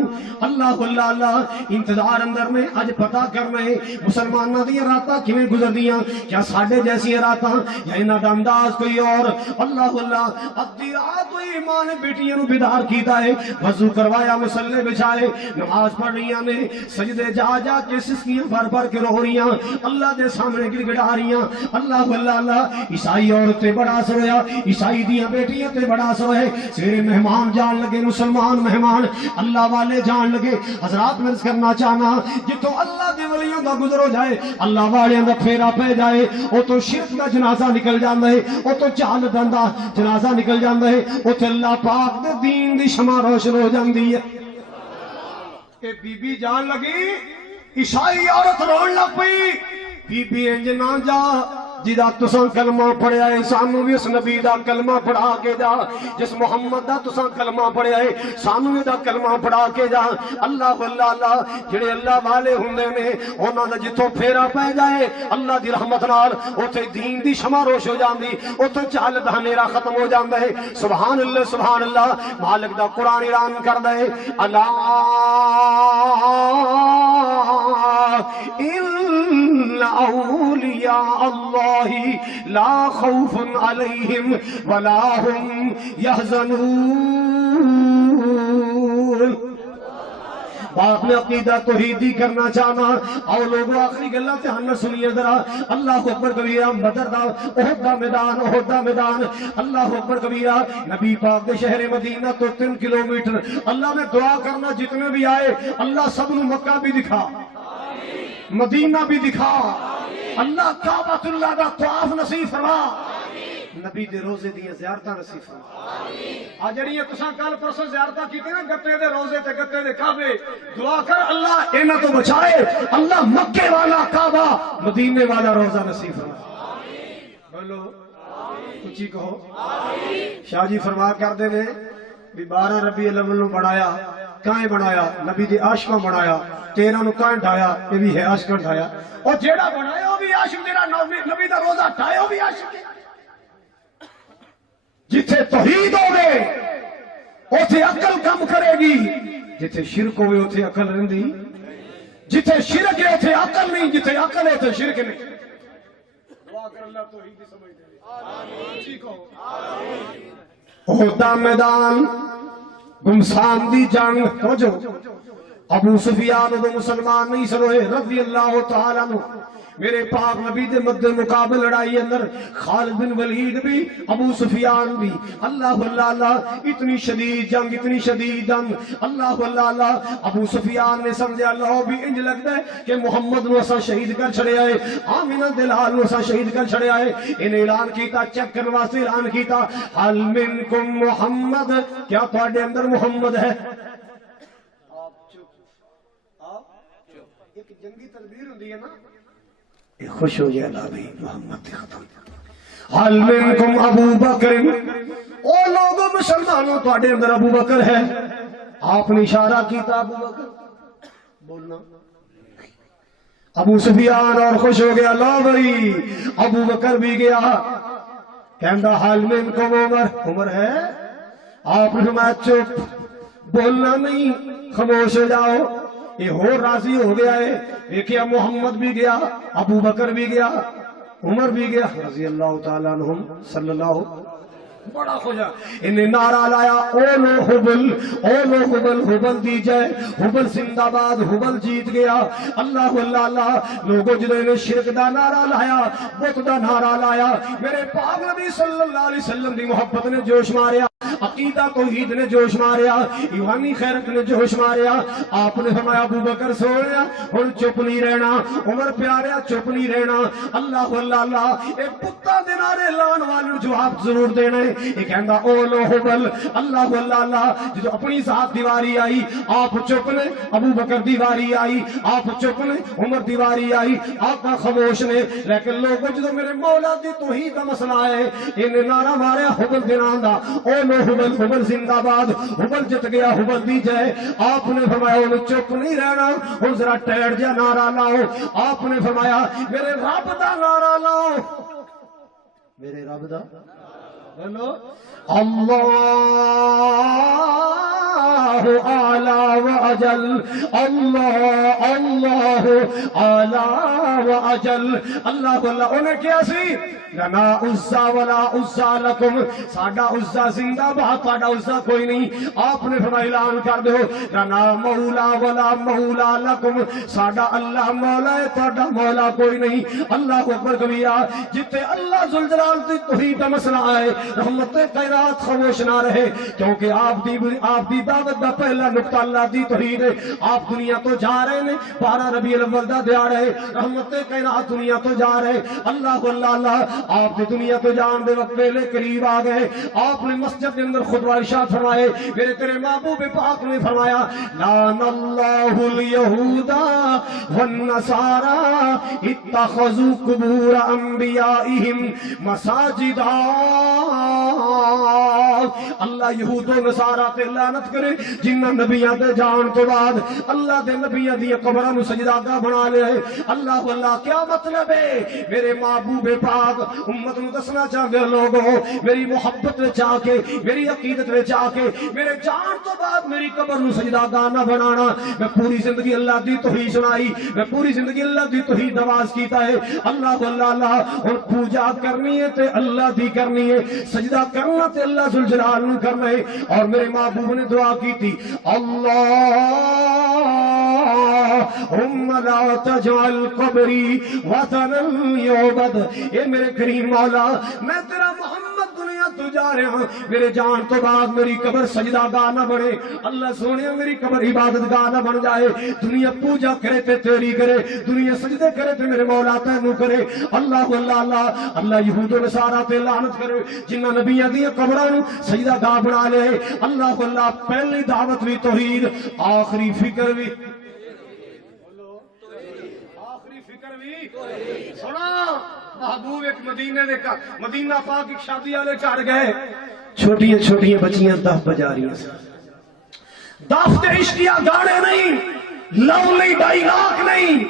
اللہ اللہ انتظار اندر میں اج پتہ کرنا ہے مسلمانوں دیا راتاں کیویں گزردیاں، کیا ساڈے جیسی راتاں یا انہاں دا انداز کوئی اور۔ اللہ اللہ ادھی رات ہوئی ماں نے بیٹیاں نو بیدار کیتا ہے، وضو کروایا، مصلی بچھائے، نماز پڑھ رہیاں نے، سجدے جا جا کے سسکیاں بھر بھر کے رو رہیاں، اللہ دے سامنے گڑگڑا رہیاں۔ اللہ اللہ عیسائی عورت تے بڑا اثر ہویا، عیسائی دیا بیٹیاں تے بڑا اثر ہوئے۔ سویرے مہمان جان لگے، مسلمان مہمان اللہ والے جان لگے۔ حضرات میں کرنا چاہنا جتوں اللہ دے ولیوں دا گزر ہو جائے، اللہ والوں دا پھیرا پہ جائے، او تو شرک دا جنازہ نکل جاندا ہے، او تو جہالت دا جنازہ نکل جاندا ہے، او تے اللہ پاک دے دین دی شمع روشن ہو جاندی ہے۔ اے بی بی جان لگی، عیسائی عورت رون لگ پئی، بی بی انج نہ جا، جدا تساں کلمہ پڑھیا ہے سانو بھی اس نبی دا کلمہ پڑھا کے جا، جس محمد دا تساں کلمہ پڑھیا ہے سانو بھی دا کلمہ پڑھا کے جا۔ اللہ اللہ اللہ جڑے اللہ والے ہوندے نے انہاں دا جتھوں پھیرا پہ جائے اللہ دی رحمت نال اوتھے دین دی شمع روش ہو جاندی، اوتھے جہل دا ہنیرا ختم ہو جاندا ہے۔ سبحان اللہ سبحان اللہ، مالک دا قرآن اعلان کردا ہے الا ان اولیاء اللہ لا خوف علیہم ولا هم يحزنون۔ بات میں عقیدہ توحیدی کرنا چاہنا اور لوگوں آخری گلہ تے ہن سنیے ذرا۔ اللہ اکبر کبیرہ، بدر دا احد دا میدان، احد دا میدان، اللہ اکبر کبیرہ۔ نبی پاک دے شہر مدینہ تو 3 کلومیٹر۔ اللہ نے دعا کرنا جتنے بھی آئے اللہ سب نو مکہ بھی دکھا، مدینہ بھی دکھا، اللہ کعبۃ اللہ دا طواف نصیب فرما، نبی دے روزے دیاں زیارتاں نصیب فرما۔ آ جڑیاں تساں کل پرسوں زیارتاں کیتے نا گٹے دے روزے تے گٹے دے کعبے، دعا کر اللہ انہاں تو بچائے، اللہ مکے والا کعبہ مدینے والا روزہ نصیب فرما۔ بولو اونچی کہو شاہ جی فرما کردے نے بھی 12 ربیع الاول نو بنایا، کائیں بنایا؟ نبی دے عاشقاں بنایا، 13 نو کائیں ڈھایا؟ یہ بھی ہے عاشقاں ڈھایا، اور جیڑا بنایا وہ بھی عاشق، جیڑا نبی دا روزہ ڈھایا وہ بھی عاشق ہے۔ جتھے توحید ہوے اوتھے عقل کم کرے گی، جتھے شرک ہوے اوتھے عقل رہندی، جتھے شرک ہے اوتھے عقل نہیں، جتھے عقل ہے اوتھے شرک نہیں۔ دعا کر اللہ توحید دی سمجھ دے آمین، ٹھیک ہو آمین۔ احد دا میدان، گمسان دی جنگ، توجہ ابو سفیان دو مسلمان نہیں سن ہوئے رضی اللہ تعالی عنہ، میرے پاک نبی دے مد مقابل لڑائی اندر خالد بن ولید بھی ابو سفیان بھی، اللہ اللہ اللہ، اتنی شدید جنگ، اتنی شدید جنگ، اللہ اللہ اللہ۔ ابو سفیان نے سمجھا اللہ بھی انج لگتا ہے کہ محمد نو اسا شہید کر چھڑے آئے، آمنہ دلال نو اسا شہید کر چھڑے آئے۔ انہیں اعلان کیتا، چیک کرنے واسطے اعلان کیتا، حل منکم محمد، کیا تواڈے اندر محمد ہے؟ ایک جنگی تدبیر ہوندی ہے نا، خوش ہو گیا لا بھی محمد ختم۔ حل منکم ابو بکر، او لوگوں مسلمانوں تواڈے اندر ابو بکر ہے؟ آپ نے اشارہ کیتا ابو بکر، بولنا ابو سفیان اور خوش ہو گیا، لا بھائی ابو بکر بھی گیا، کہندا حل منکم عمر، عمر ہے؟ آپ نے فرمایا چپ، بولنا نہیں، خاموش ہو جاؤ۔ یہ ہو راضی ہو گیا ہے، دیکھیا محمد بھی گیا، ابو بکر بھی گیا، عمر بھی گیا رضی اللہ تعالیٰ عنہم صلی اللہ، بڑا خوشا۔ انہیں نعرہ لایا اولو حبل، اولو حبل، حبل دی جائے، حبل زندہ باد، حبل جیت گیا۔ اللہ اللہ اللہ، لوگوں جنہوں نے شرک دا نعرہ لایا، بت دا نعرہ لایا، میرے پاک نبی صلی اللہ علیہ وسلم دی محبت نے جوش ماریا، عقیدہ توحید نے جوش ماریا، ایمانی خیرت نے جوش ماریا۔ آپ نے فرمایا ابو بکر سویا ہن چپ نہیں رہنا، عمر پیاریا چپ نہیں رہنا۔ اللہ اللہ اللہ، ایک پتا دے نعرے لان والے جواب ضرور دینا ہے۔ یہ کہندا اولو حبل، اللہ اللہ اللہ، جو اپنی ذات دیواری آئی آپ چپ نے، ابو بکر دیواری آئی آپ چپ نے، عمر دیواری آئی آپ خاموش نے۔ لیکن لوگوں جو میرے مولا دی توحید دا مسئلہ ہے، انہیں نعرہ ماریا حبل دینان دا، اولو حبل، حبل زندہ باد، حبل جت گیا، حبل دی جائے۔ آپ نے فرمایا انہیں چپ نہیں رہنا، ان ذرا ٹیڑ جا نعرہ لاؤ۔ آپ نے فرمایا میرے رب دا نعرہ لاؤ، میرے رب دا بولو، اللہ اعلی و اجل، اللہ اللہ اعلی و اجل۔ اللہ اللہ، انہیں کیا سی؟ لنا عزا ولا عزا لکم، ساڈا عزا زندہ باد، ساڈا عزا کوئی نہیں۔ آپ نے فرمایا اعلان کر دو، لنا مولا ولا مولا لکم، ساڈا اللہ مولا ہے، تہاڈا مولا کوئی نہیں۔ اللہ اکبر کبیرہ، جتے اللہ ذوالجلال دی توحید دا مسئلہ آئے، رحمت خیرات خاموش نہ رہے، کیونکہ آپ دی دعوت دا پہلا نقطہ اللہ دی توحید ہے۔ آپ دنیا تو جا رہے ہیں، 12 ربیع الاول اول دا دیار ہے رحمت کائنات دنیا تو جا رہے اللہ اللہ اللہ آپ نے دنیا تو جان دے وقت ویلے قریب آ گئے آپ نے مسجد کے اندر خطبہ ارشاد فرمائے میرے تیرے محبوب پاک نے فرمایا لعن اللہ الیہود والنصارى اتخذوا قبور انبیائہم مساجدا اللہ یہود و نصارہ تے لعنت کرے جنہاں نبیاں دے جان تو بعد اللہ دے نبیاں دی قبراں نو سجدہ بنا لے اللہ اللہ کیا مطلب ہے میرے محبوب پاک امت نو دسنا چاہتے ہیں لوگوں میری محبت وچ آ کے میری عقیدت وچ آ کے میرے جان تو بعد میری قبر نو سجدہ نہ بنانا میں پوری زندگی اللہ دی توحید سنائی میں پوری زندگی اللہ دی توحید نواز کیتا ہے اللہ اللہ اللہ اور پوجا کرنی ہے تے اللہ دی کرنی ہے سجدہ کرنا تے اللہ ذوالجلال نو کرنا ہے اور میرے محبوب نے دعا کی تھی اللہم لا تجعل قبری وطنا یعبد اے میرے کریم مولا میں تیرا محمد دنیا تو جا رہا ہوں میرے جان تو بعد میری قبر سجدہ گاہ نہ بنے اللہ سونے میری قبر عبادت گاہ نہ بن جائے دنیا پوجا کرے تے تیری کرے دنیا سجدے کرے تے میرے مولا تینوں کرے اللہ اللہ اللہ اللہ یہود و نصارہ تے لعنت کرے جنہاں نبیاں دی قبراں نو سجدہ گاہ بنا لے اللہ اللہ پہلی دعوت بھی توحید آخری فکر بھی سنا محبوب ایک مدینہ پاک ایک شادی والے چڑھ گئے چھوٹیاں چھوٹیاں بچیاں دف بجا رہی ہیں دف تے عشقیہ گانے نہیں لولی ڈائیلاگ نہیں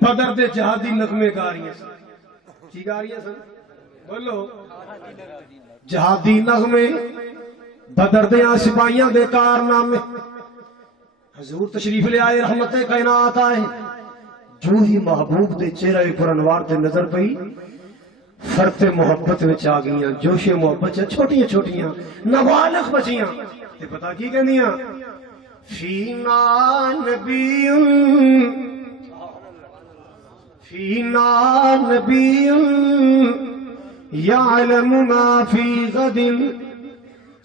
بدر دے جہادی نغمے گا رہی ہیں کی گا رہی ہیں سن بولو جہادی نغمے بدر دے سپاہیاں دے کارنامے حضور تشریف لے آئے رحمت کائنات آئے جو ہی محبوب دے چہرے پر انوار تے نظر پئی فرت محبت وچ آ گئیاں جوش محبت چھوٹیاں چھوٹیاں نابالغ بچیاں تے پتہ کی کہندیاں فینا نبی یعلم ما فی غد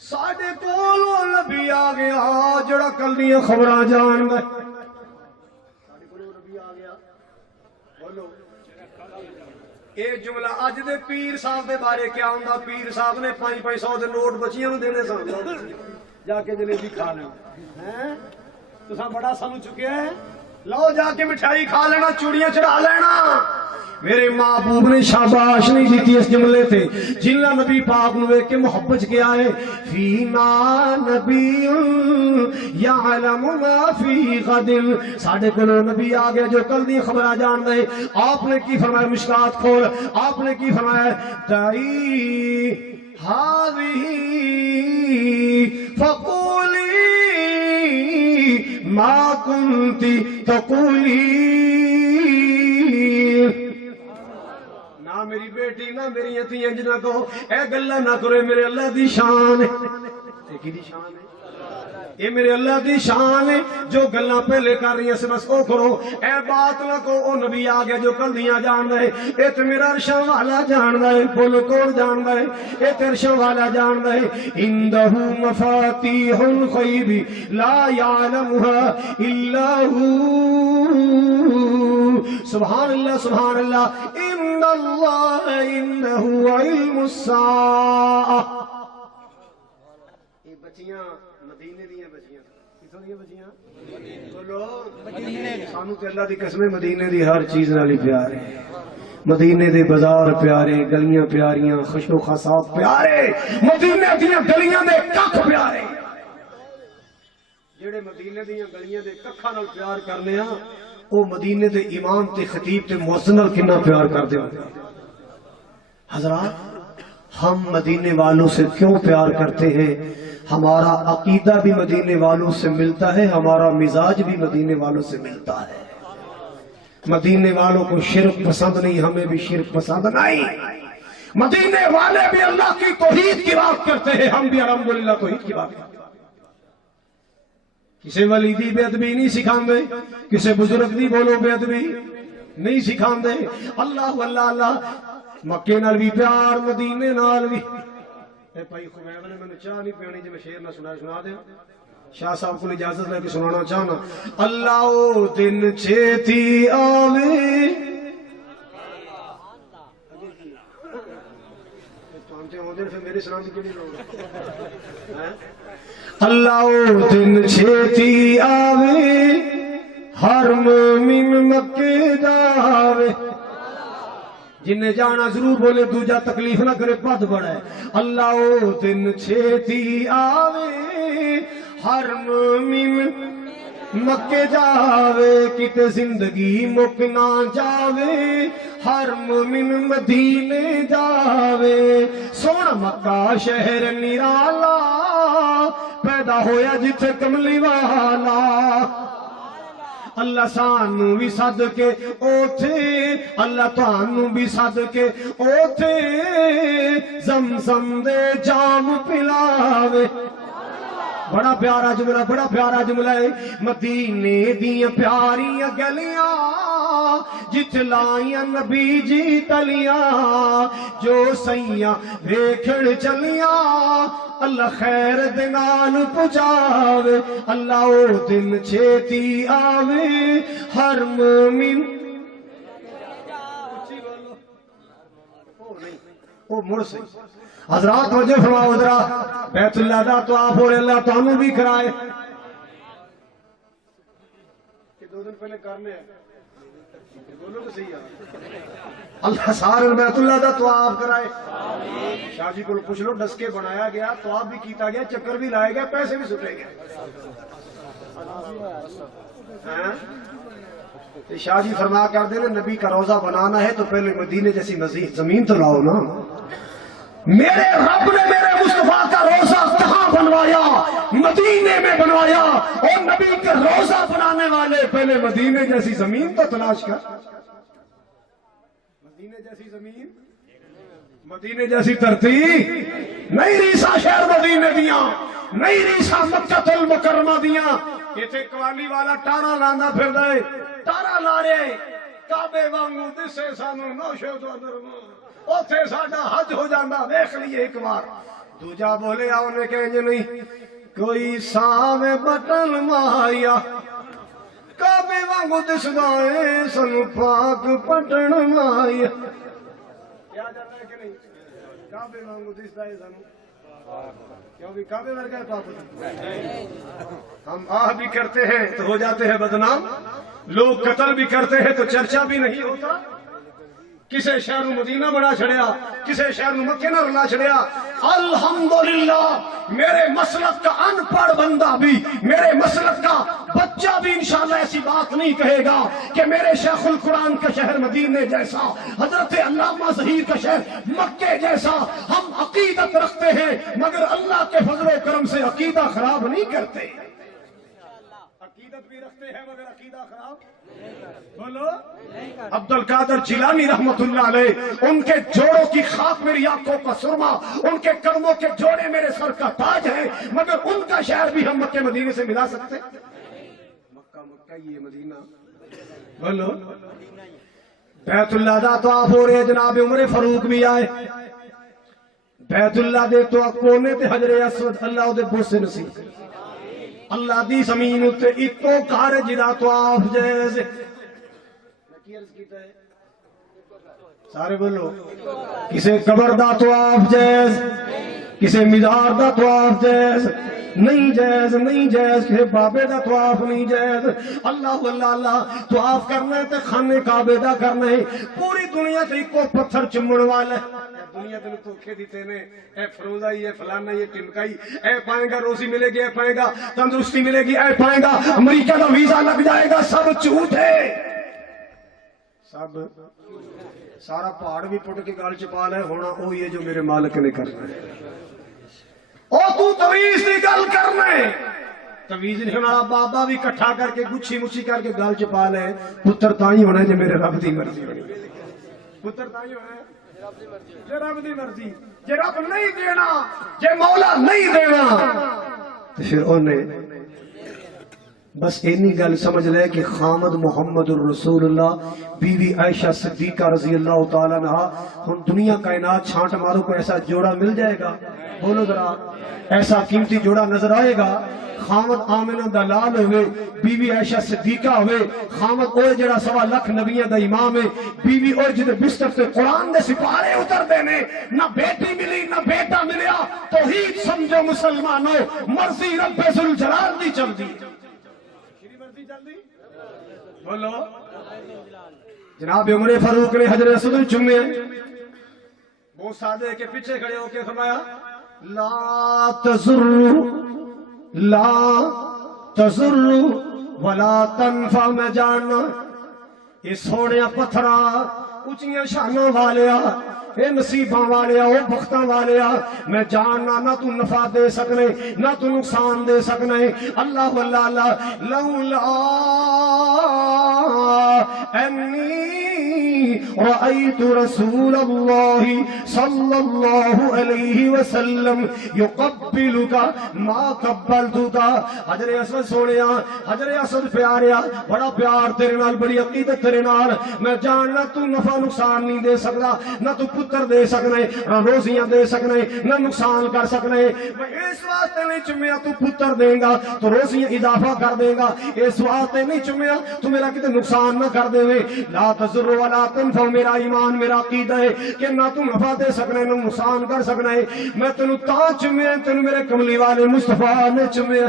ساڈے کولوں نبی آ گیا جڑا کل دیاں خبراں جان گئے یہ جملہ اج دے پیر صاحب دے بارے کیا ہوندا پیر صاحب نے 500 دے نوٹ بچیاں نوں دینے سن جا کے جلیبی کھا لیں ہیں تساں بڑا سانو چکیا ہے لو جا کے مٹھائی کھا لینا چوڑیاں چڑھا لینا میرے محبوب نے شاباش نہیں دیتی اس جملے تے جنہ نبی پاک نو ویکھ کے محبت کیا ہے فینا نبی یعلم ما فی غد ساڈے کولوں نبی آ گیا جو کل دی خبراں جاندا ہے آپ نے کی فرمایا مشکات کھول آپ نے کی فرمایا دائی ہذہ فقولی ما کنتی تقولی نہ میری بیٹی نہ میری اتی انج نہ کہو اے گلا نہ کرو میرے اللہ دی شان ہے کی دی شان ہے یہ میرے اللہ دی شان ہے جو گلاں پہلے کر رہی ہیں سے بس او کرو اے بات نہ کو او نبی آ گیا جو کل دیاں جان دے اے تے میرا عرشاں والا جان دے بولو کون جان دے اے تے عرشاں والا جان دے عندہ مفاتیح الغیب لا یعلمها الا سبحان اللہ ان اللہ انہ علم الساعہ یہ بچیاں مدینے دیاں بچیاں کتھوں دیاں بچیاں بولو سانو تے اللہ دی قسم مدینے دی ہر چیز نال ہی پیار ہے مدینے دے بازار پیارے گلیاں پیاریاں خوشو خاصات پیارے مدینے دیاں گلیاں دے ککھ پیارے جڑے مدینے دیاں گلیاں دے ککھاں نال پیار کرنے ہاں وہ مدینے دے امام تے خطیب تے مؤذن نال کنا پیار کردے ہوندے حضرات ہم مدینے والوں سے کیوں پیار کرتے ہیں ہمارا عقیدہ بھی مدینے والوں سے ملتا ہے ہمارا مزاج بھی مدینے والوں سے ملتا ہے مدینے والوں کو شرک پسند نہیں ہمیں بھی شرک پسند نہیں مدینے والے بھی اللہ کی توحید کی بات کرتے ہیں ہم بھی الحمدللہ توحید کی بات کرتے ہیں کسے ولی دی بے ادبی نہیں سکھاندے کسے بزرگ دی بولو بے ادبی نہیں سکھاندے اللہ اللہ اللہ مکے نال بھی پیار مدینے نال بھی اے بھائی خمیب نے مینوں چاہ نہیں پینی جے میں شعر نہ سنا دیا شاہ صاحب کو اجازت لے کے سنانا چاہنا اللہ او دن چھیتی آوے میرے سلام کی اللہ او دن چھیتی آوے ہر مومن مکے جاوے جنہیں جانا ضرور بولے دوجا تکلیف نہ کرے بد بڑا ہے اللہ او دن چھیتی آوے ہر مومن مکے جاوے کتے زندگی مک نہ جاوے ہر مومن مدینے جاوے سونا مکہ شہر نرالا پیدا ہویا جتھے کملی والا اللہ سانو بھی سد کے اوتھے اللہ تانو بھی سد کے اوتھے زمزم دے جام پلاوے بڑا پیارا جملہ ہے مدینے دیاں پیاریاں گلیاں جت لائیاں نبی جی تلیاں جو سیاں ویکھڑ چلیاں اللہ خیر دے نال پہنچاوے اللہ او دن چھیتی آوے ہر مومن او مڑ سے حضرات وجہ فرماؤ حضرات بیت اللہ دا طواف اور اللہ تانوں بھی کرائے کہ 2 دن پہلے کرنے ہیں بولو تو صحیح ہے اللہ سارے بیت اللہ دا طواف کرائے شاہ جی کو پوچھ لو ڈس کے بنایا گیا طواف بھی کیتا گیا چکر بھی لائے گیا پیسے بھی سٹے گئے شاہ جی فرما کر دے نبی کا روزہ بنانا ہے تو پہلے مدینے جیسی مزید زمین تو لاؤ نا میرے رب نے میرے مصطفیٰ کا روزہ کہاں بنوایا مدینے میں بنوایا اور نبی کے روزہ بنانے والے پہلے مدینے جیسی زمین تو تلاش کر مدینے جیسی زمین مدینے جیسی ترتیب نہیں ریسا شہر مدینے دیاں نہیں ریسا مکہ المکرمہ دیاں یہ تھے قوالی والا ٹارا لاندہ پھر دے ٹارا لا رہے کعبے وانگو دسے سانو نوشو تو درمان اوتھے ساڈا حج ہو جاندہ دیکھ لیے ایک بار دوجا بولے آؤ نے کہیں نہیں کوئی سامے بٹن مایا کعبے وانگو دس گائے سنو پاک پٹن مایا کیا جاتا ہے کہ نہیں کعبے وانگو دس گائے سنو کیونکہ کعبے ورگا پاک ہم آہ بھی کرتے ہیں تو ہو جاتے ہیں بدنام لوگ قتل بھی کرتے ہیں تو چرچا بھی نہیں ہوتا کسے شہر مدینہ بنا چھڑیا کسے شہر مکہ نہ رلا چھڑیا الحمدللہ میرے مسلک کا ان پڑھ بندہ بھی میرے مسلک کا بچہ بھی انشاءاللہ ایسی بات نہیں کہے گا کہ میرے شیخ القرآن کا شہر مدینے جیسا حضرت علامہ ظہیر کا شہر مکہ جیسا ہم عقیدت رکھتے ہیں مگر اللہ کے فضل و کرم سے عقیدہ خراب نہیں کرتے عقیدت بھی رکھتے ہیں مگر عقیدہ خراب بولو عبد القادر جیلانی رحمت اللہ علیہ ان کے جوڑوں کی خاک میری آنکھوں کا سرما ان کے قدموں کے جوڑے میرے سر کا تاج ہے مگر ان کا شہر بھی ہم مکہ مدینے سے ملا سکتے مکہ یہ مدینہ بولو بیت اللہ دا طواف ہو رہے جناب عمر فاروق بھی آئے بیت اللہ دے تو کونے تے حجر اسود اللہ دے بوسے نصیب اللہ دی زمین اتے اتو کار جدا طواف جیسے سارے بولو کسے قبر دا طواف جیس کسے مزار دا طواف جیس نہیں جائز نہیں جائز کسے بابے دا طواف نہیں جائز اللہ اللہ اللہ طواف کرنا ہے تے خانے کعبے دا کرنا ہے پوری دنیا تے کو پتھر چمڑ والا ہے دنیا تینوں دھوکے دیتے نے اے فروزہ یہ فلانا یہ ٹمکائی اے پائے گا روزی ملے گی اے پائے گا تندرستی ملے گی اے پائے گا امریکہ کا ویزا لگ جائے گا سب جھوٹ ہے سب سارا پہاڑ بھی پٹ کے گال چپا لے ہونا وہ یہ جو میرے مالک نے کرنا ہے او تو تویز دی گل کرنا ہے تویز نہیں ہونا بابا بھی کٹھا کر کے گچھی مچھی کر کے گال چپا لے پتر تائی ہونا ہے جو میرے رب دی مرضی ہونی پتر تائی ہونا ہے جے رب دی مرضی جے رب نہیں دینا جے مولا نہیں دینا تو پھر انہیں بس اینی گل سمجھ لے کہ خامد محمد الرسول اللہ بیوی عائشہ صدیقہ رضی اللہ تعالیٰ عنہ ہم دنیا کائنات چھانٹ مارو کو ایسا جوڑا مل جائے گا بولو ذرا ایسا قیمتی جوڑا نظر آئے گا خامد آمنہ دا لال ہوئے، بیوی عائشہ صدیقہ ہوئے، خامد اوہ جڑا 1.25 لاکھ نبیاں دا امام ہے، بیوی اوہ جدے بستر تے قرآن دے سپارے اتر دینے، نہ بیٹی ملی نہ بیٹا ملیا، توحید سمجھو مسلمانوں، مرضی رب ذوالجلال دی چل دی بولو۔ جناب عمر فاروق نے حجر اسود چومے، وہ سادے کے پیچھے کھڑے ہو کے فرمایا لا تضر ولا تنفع، میں جاننا یہ سونے پتھرا اچھیاں شانوں والیا، اے نصیباں والیا، او بختاں والیا، میں جاننا نہ تو نفع دے سکنے نہ تو نقصان دے سکنے۔ اللہ واللہ اللہ لولا انی رأيت رسول الله صلى الله عليه وسلم يقبلك ما قبلتك۔ حجر اسود سونیا، حجر اسود پیاریا، بڑا پیار تیرے نال، بڑی عقیدت تیرے نال، میں جاننا تو نفع نقصان نہیں دے سکتا، نہ تو پتر دے سکنے، نہ روزیاں دے سکنے، نہ نقصان کر سکنے۔ میں اس واسطے نہیں چمیا تو پتر دے گا تو روزیاں اضافہ کر دے گا، اس واسطے نہیں چمیا تو میرا کتے نقصان نہ کر دے۔ لا تضر ولا تنفع، میرا ایمان میرا عقیدہ ہے کہ نہ تو نفع دے سکنے نہ نقصان کر سکنا ہے۔ میں تینوں تا چمیا، تینوں میرے کملی والے مصطفیٰ نے چمیا۔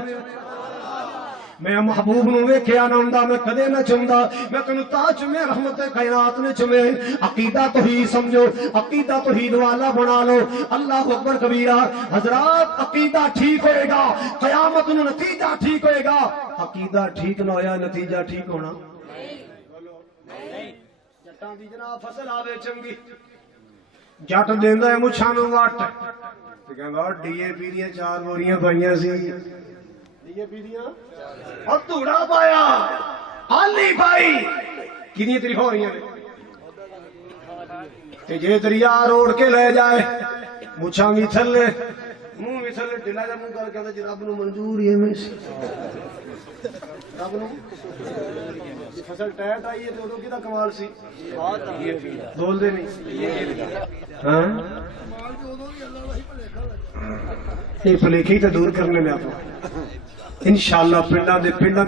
میں محبوب نو ویکھیا نہ ہوندا میں کدے نہ چمدا، میں تینوں تا چمیا، رحمت کائنات نے چمے۔ عقیدہ توحید سمجھو، عقیدہ توحید والا بنا لو۔ اللہ اکبر کبیرہ۔ حضرات عقیدہ ٹھیک ہوئے گا، قیامت نو نتیجہ ٹھیک ہوئے گا۔ عقیدہ ٹھیک نہ ہویا نتیجہ ٹھیک ہونا جٹاں دی جناب فصل آوے چنگی، جٹ دیندا ہے مچھاں نوں وٹ تے کہندا ڈی اے پی دیاں 4 بوریاں پائیاں سی، ڈی اے پی دیاں اور دھوڑا پایا، آلی پائی، کنی تریفاں ہو رہیاں نے تے جے دریا روڑ کے لے جائے، مچھاں بھی تھلے منہ بھی تھلے، ڈلا جا منہ کر کہندا جی رب نو منظور ہی ہے، رب نو فصل ٹائٹ آئی ہے تو ادو کدا کمال سی، بول دے نہیں یہ پلیکھے تو دور کرنے میں آپ انشاءاللہ پنڈاں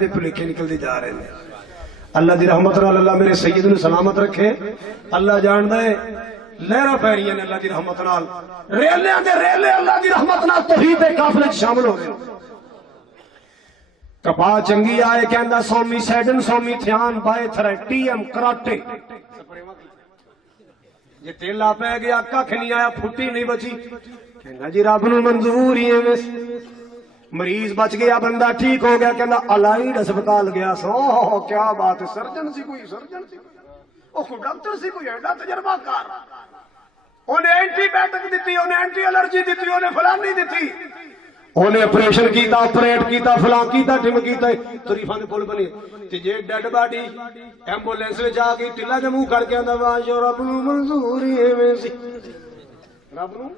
دے پلیکھے نکلتے جا رہے ہیں۔ اللہ دی رحمت نال اللہ میرے سید نو سلامت رکھے۔ اللہ جاندا ہے لہراں پہ رہی ہیں اللہ دی رحمت نال، ریلیاں دے ریلے اللہ دی رحمت نال توحید دے قافلے وچ شامل ہو گئے۔ کپا چنگی آئے کہندا سومی سیڈن سومی تھیان بائے تھرے ٹی ایم کراٹے، جے تیلا پہ گیا ککھ نہیں آیا، پھٹی نہیں بچی، کہندا جی رب نو منظور ہی ہے۔ مریض بچ گیا، بندہ ٹھیک ہو گیا، کہندا الائیڈ اسپتال گیا سو، کیا بات ہے، سرجن سی کوئی، سرجن سی او کوئی ڈاکٹر سی کوئی ایڈا تجربہ کار، انہیں اینٹی بائیوٹک دیتی، انہیں اینٹی الرجی دیتی، انہیں فلانی دیتی، انہیں اپریشن کیتا، آپریٹ کیتا، فلاں کیتا، ٹم کیتا، تریفاں دے پل بنے تے جے ڈیڈ باڈی ایمبولینس وچ آ گئی، ٹلا جا منہ کر کے آندا واہ جو رب نو منظور ہی ایویں سی، رب نو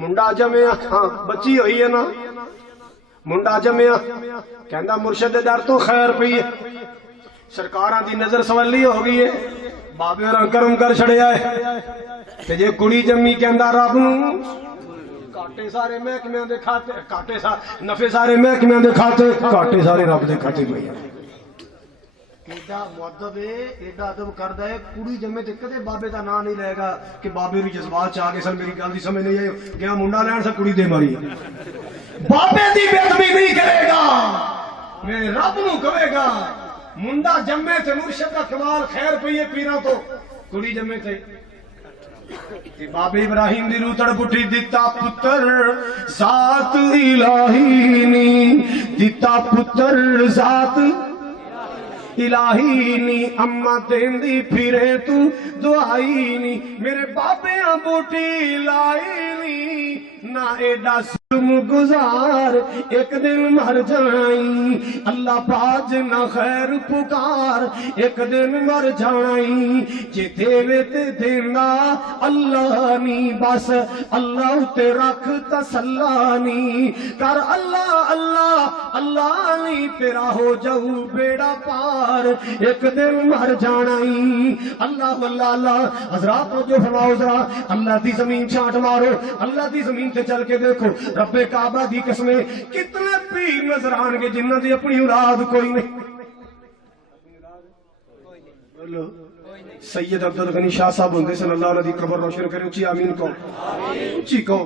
منڈا جمیا، ہاں بچی ہوئی ہے نا، منڈا جمیا، کہندا مرشد دے در تو خیر پئی ہے، سرکاراں دی نظر سولی ہو گئی ہے، بابے ہوراں کرم کر چھڑیا ہے تے جے کڑی جمی کہندا رب نو کاٹے سارے محکمیاں دے کھاتے، کاٹے نفے سارے محکمیاں دے کھاتے، کاٹے سارے رب دے کھاتے پئے۔ ایڈا مؤدب ہے، ایڈا ادب کردا ہے، کڑی جمے تے کدے بابے دا نام نہیں لے گا کہ بابے بھی جذبات چ آ گئے سن، میری گل دی سمجھ نہیں آئی، گیا منڈا لین سے کڑی دے ماری، بابے دی بے ادبی نہیں کرے گا، میرے رب نو کہے گا۔ منڈا جمے تے مرشد دا کمال خیر پئی ہے پیراں تو، کڑی جمے تے بابے ابراہیم دی روتڑ پٹھی، دتا پتر ذات الہی نی، دتا پتر ذات الہی نی، اما دیندی پھرے تو دعائی نی، میرے بابے بوٹی لائی نی، نہ ایڈا ظلم گزار ایک دن مر جائیں، اللہ پاج نہ خیر پکار ایک دن مر جائیں، جے دیوے تے دینا اللہ نی، بس اللہ تے رکھ تسلا نی، کر اللہ اللہ اللہ نی، تیرا ہو جاؤ بیڑا پار ایک دن مر جانائیں۔ اللہ واللہ اللہ، حضرات جو فرماؤ ذرا اللہ دی زمین چھانٹ مارو، اللہ دی زمین تے چل کے دیکھو، رب کعبہ دی قسم کتنے پیر نظر آن گے جنہاں دی اپنی اولاد کوئی نہیں. بولو سید عبد الغنی شاہ صاحب ہوندے سن، اللہ انہاں دی قبر روشن کرے. اچھی آمین کہو، اچھی کہو،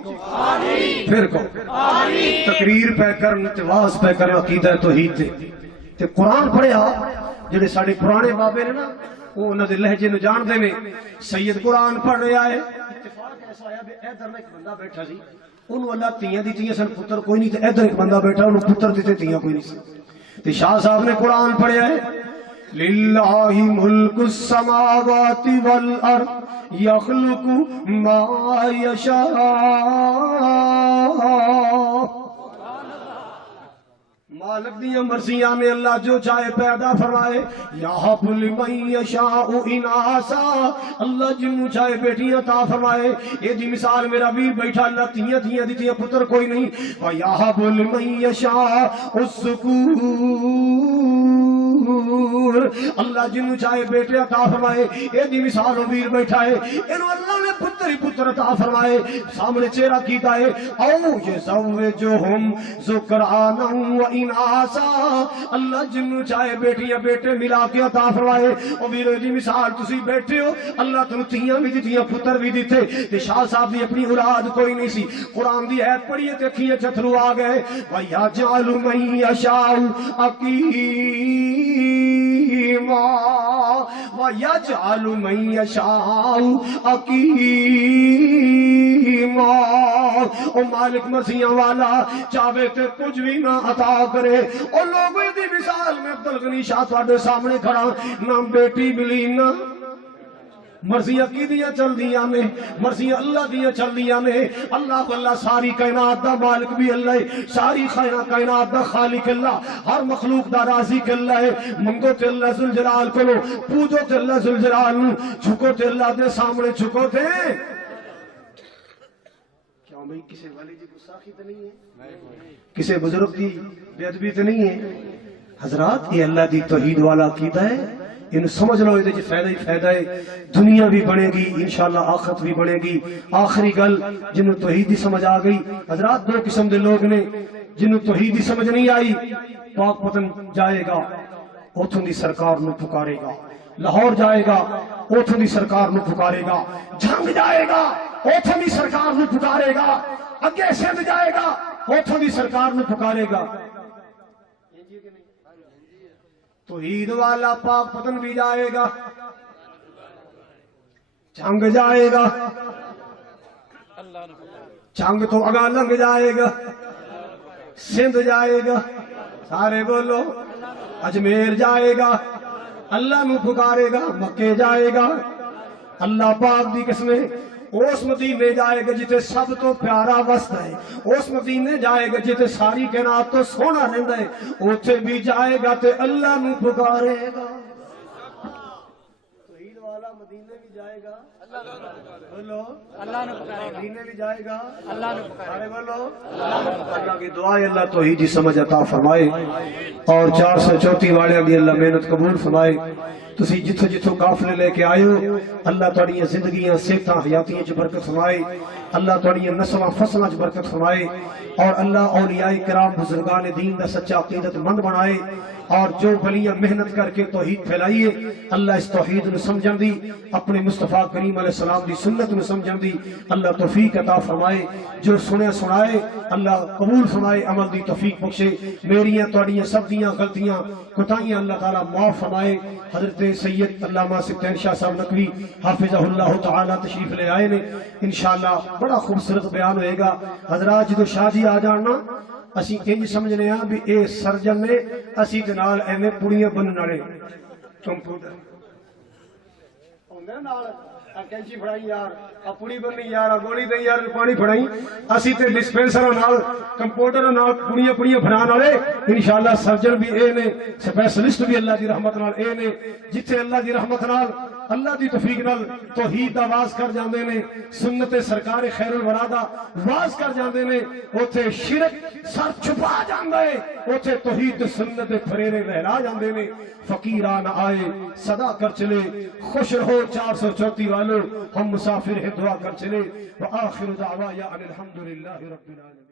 پھر کہو. تقریر پہ کرن تے واز پہ کرن عقیدہ توحید تے قرآن پڑھیا. جڑے ساڈے پرانے بابے نے نا وہ انہاں دے لہجے نو جاندے نے. سید قرآن پڑھ رہا ہے، اتفاق ایسا ہویا کہ ادھر ایک بندہ بیٹھا سی، انہوں اللہ تیاں دتیاں سن، پتر کوئی نہیں. تے ادھر ایک بندہ بیٹھا انہوں پتر دیتے تیاں کوئی نہیں سن. تے شاہ صاحب نے قرآن پڑھیا ہے للہ ملک السماوات والارض یخلق ما یشاء. مالک دیاں مرضیاں میں اللہ جو چاہے پیدا فرمائے. یہب لمن یشاء اناسا، اللہ جنوں چاہے بیٹیاں عطا فرمائے. یہ دی مثال میرا ویر بیٹھا، اللہ تیاں دتیاں پتر کوئی نہیں. ویہب لمن یشاء الذکور، اللہ جنوں چاہے بیٹے عطا فرمائے. یہ دی مثال ویر بیٹھا ہے، انہوں اللہ نے پتر ہی پتر عطا فرمائے. سامنے چہرہ کیتا ہے او یزوجہم ذکرانا و اناسا، اللہ جنوں چاہے بیٹیاں بیٹے ملا کے عطا فرمائے. او ویرو دی مثال تسی بیٹھے ہو، اللہ تنوں تیاں بھی دتیاں پتر بھی دیتے. تے شاہ صاحب دی اپنی اولاد کوئی نہیں سی. قرآن دی ایت پڑھیے تے اکھیاں چتھرو آ گئے. وَيَجْعَلُ مَن يَشَاءُ عَقِيمًا وَيَجْعَلُ مَن يَشَاءُ عَقِيمًا. او مالک مسیح والا چاہے تے کچھ بھی نہ عطا کرے. او لوگوں دی مثال میں عبد الغنی شاہ تواڈے سامنے کھڑا، نہ بیٹی ملی نہ مرضیاں کی دیاں چل دیاں نے، مرضیاں اللہ دیاں چل دیاں نے. اللہ اللہ ساری کائنات دا مالک بھی اللہ ہے، ساری کائنات دا خالق اللہ، ہر مخلوق دا رازق اللہ ہے. منگو تے اللہ ذوالجلال کو، پوجو تے اللہ ذوالجلال نو، جھکو تے اللہ دے سامنے جھکو تے. کیوں بھئی کسی والی دی گستاخی تے نہیں ہے، کسی بزرگ دی بے ادبی تے نہیں ہے. حضرات یہ اللہ دی توحید والا عقیدہ ہے، ان سمجھ لو یہ فائدہ ہی فائدہ ہے. دنیا بھی بنے گی انشاءاللہ، آخرت بھی بنے گی. آخری گل جنہوں توحید دی سمجھ آ گئی. حضرات دو قسم دے لوگ نے، جنہوں توحید دی سمجھ نہیں آئی پاک پتن جائے گا اوتھوں دی سرکار نو پکارے گا، لاہور جائے گا اوتھوں دی سرکار نو پکارے گا، جنگ جائے گا اوتھوں دی سرکار نو پکارے گا، اگے سندھ جائے گا اوتھوں دی سرکار نو پکارے گا. توحید والا پاک پتن بھی جائے گا، جنگ جائے گا، جنگ تو اگا لنگ جائے گا، سندھ جائے گا، سارے بولو، اجمیر جائے گا اللہ نو پکارے گا، مکے جائے گا اللہ پاک دی قسمیں. اس مدینے جائے گا جتے سب تو پیارا وسط ہے، اس مدینے جائے گا جتے ساری کائنات تو سونا رہندا ہے، اوتھے بھی جائے گا تے اللہ نو پکارے گا. توحید والا مدینے بھی جائے گا، بولو اللہ نے پکارے گا، مدینے بھی جائے گا اللہ نے پکارے گا، سارے بولو اللہ کی دعا ہے اللہ توحید دی سمجھ عطا فرمائے اور 434 والے دی اللہ محنت قبول فرمائے. تسی جتھو جتھو قافلے لے کے آئے ہو اللہ تہاڈیاں زندگیاں صحتاں حیاتیاں چ برکت فرمائے، اللہ تہاڈیاں نسلاں فصلاں چ برکت فرمائے اور اللہ اولیاء کرام بزرگان دین دا سچا عقیدت مند بنائے. اور جو ولیاں محنت کر کے توحید پھیلائیے اللہ اس توحید نو سمجھن دی، اپنے مصطفیٰ کریم علیہ السلام دی سنت نو سمجھن دی اللہ توفیق عطا فرمائے. جو سنے سنائے اللہ قبول فرمائے، عمل دی توفیق بخشے. میریاں تہاڈیاں سب دیاں غلطیاں کوتاہیاں اللہ تعالیٰ معاف فرمائے. حضرت سید علامہ سکھتین شاہ صاحب نقوی حافظہ اللہ تعالیٰ تشریف لے آئے نے، انشاءاللہ بڑا خوبصورت بیان ہوئے گا. حضرات جدو شاہ جی آ جاننا اسی انج سمجھنے ہاں بھی اے سرجن نے، اسی دے نال ایویں پڑیاں بنن والے کمپیوٹر ہوندے نال کینچی پھڑائی یار، پوڑی بننی یار، گولی دے یار، پانی پھڑائی، اسی تے ڈسپینسر نال کمپیوٹر نال پوڑیاں بنان والے انشاءاللہ سرجن بھی اے نے، سپیشلسٹ بھی اللہ دی رحمت نال اے نے. جتھے اللہ دی رحمت نال اللہ دی توفیق نال توحید دا واز کر جاندے نے، سنت سرکار خیر الورا دا واز کر جاندے نے، اوتھے شرک سر چھپا جاندا ہے، اوتھے توحید سنت پھریرے لہرا جاندے نے. فقیران آئے صدا کر چلے، خوش رہو 434 والوں، ہم مسافر ہیں دعا کر چلے. وآخر دعوایا ان الحمدللہ رب العالمین.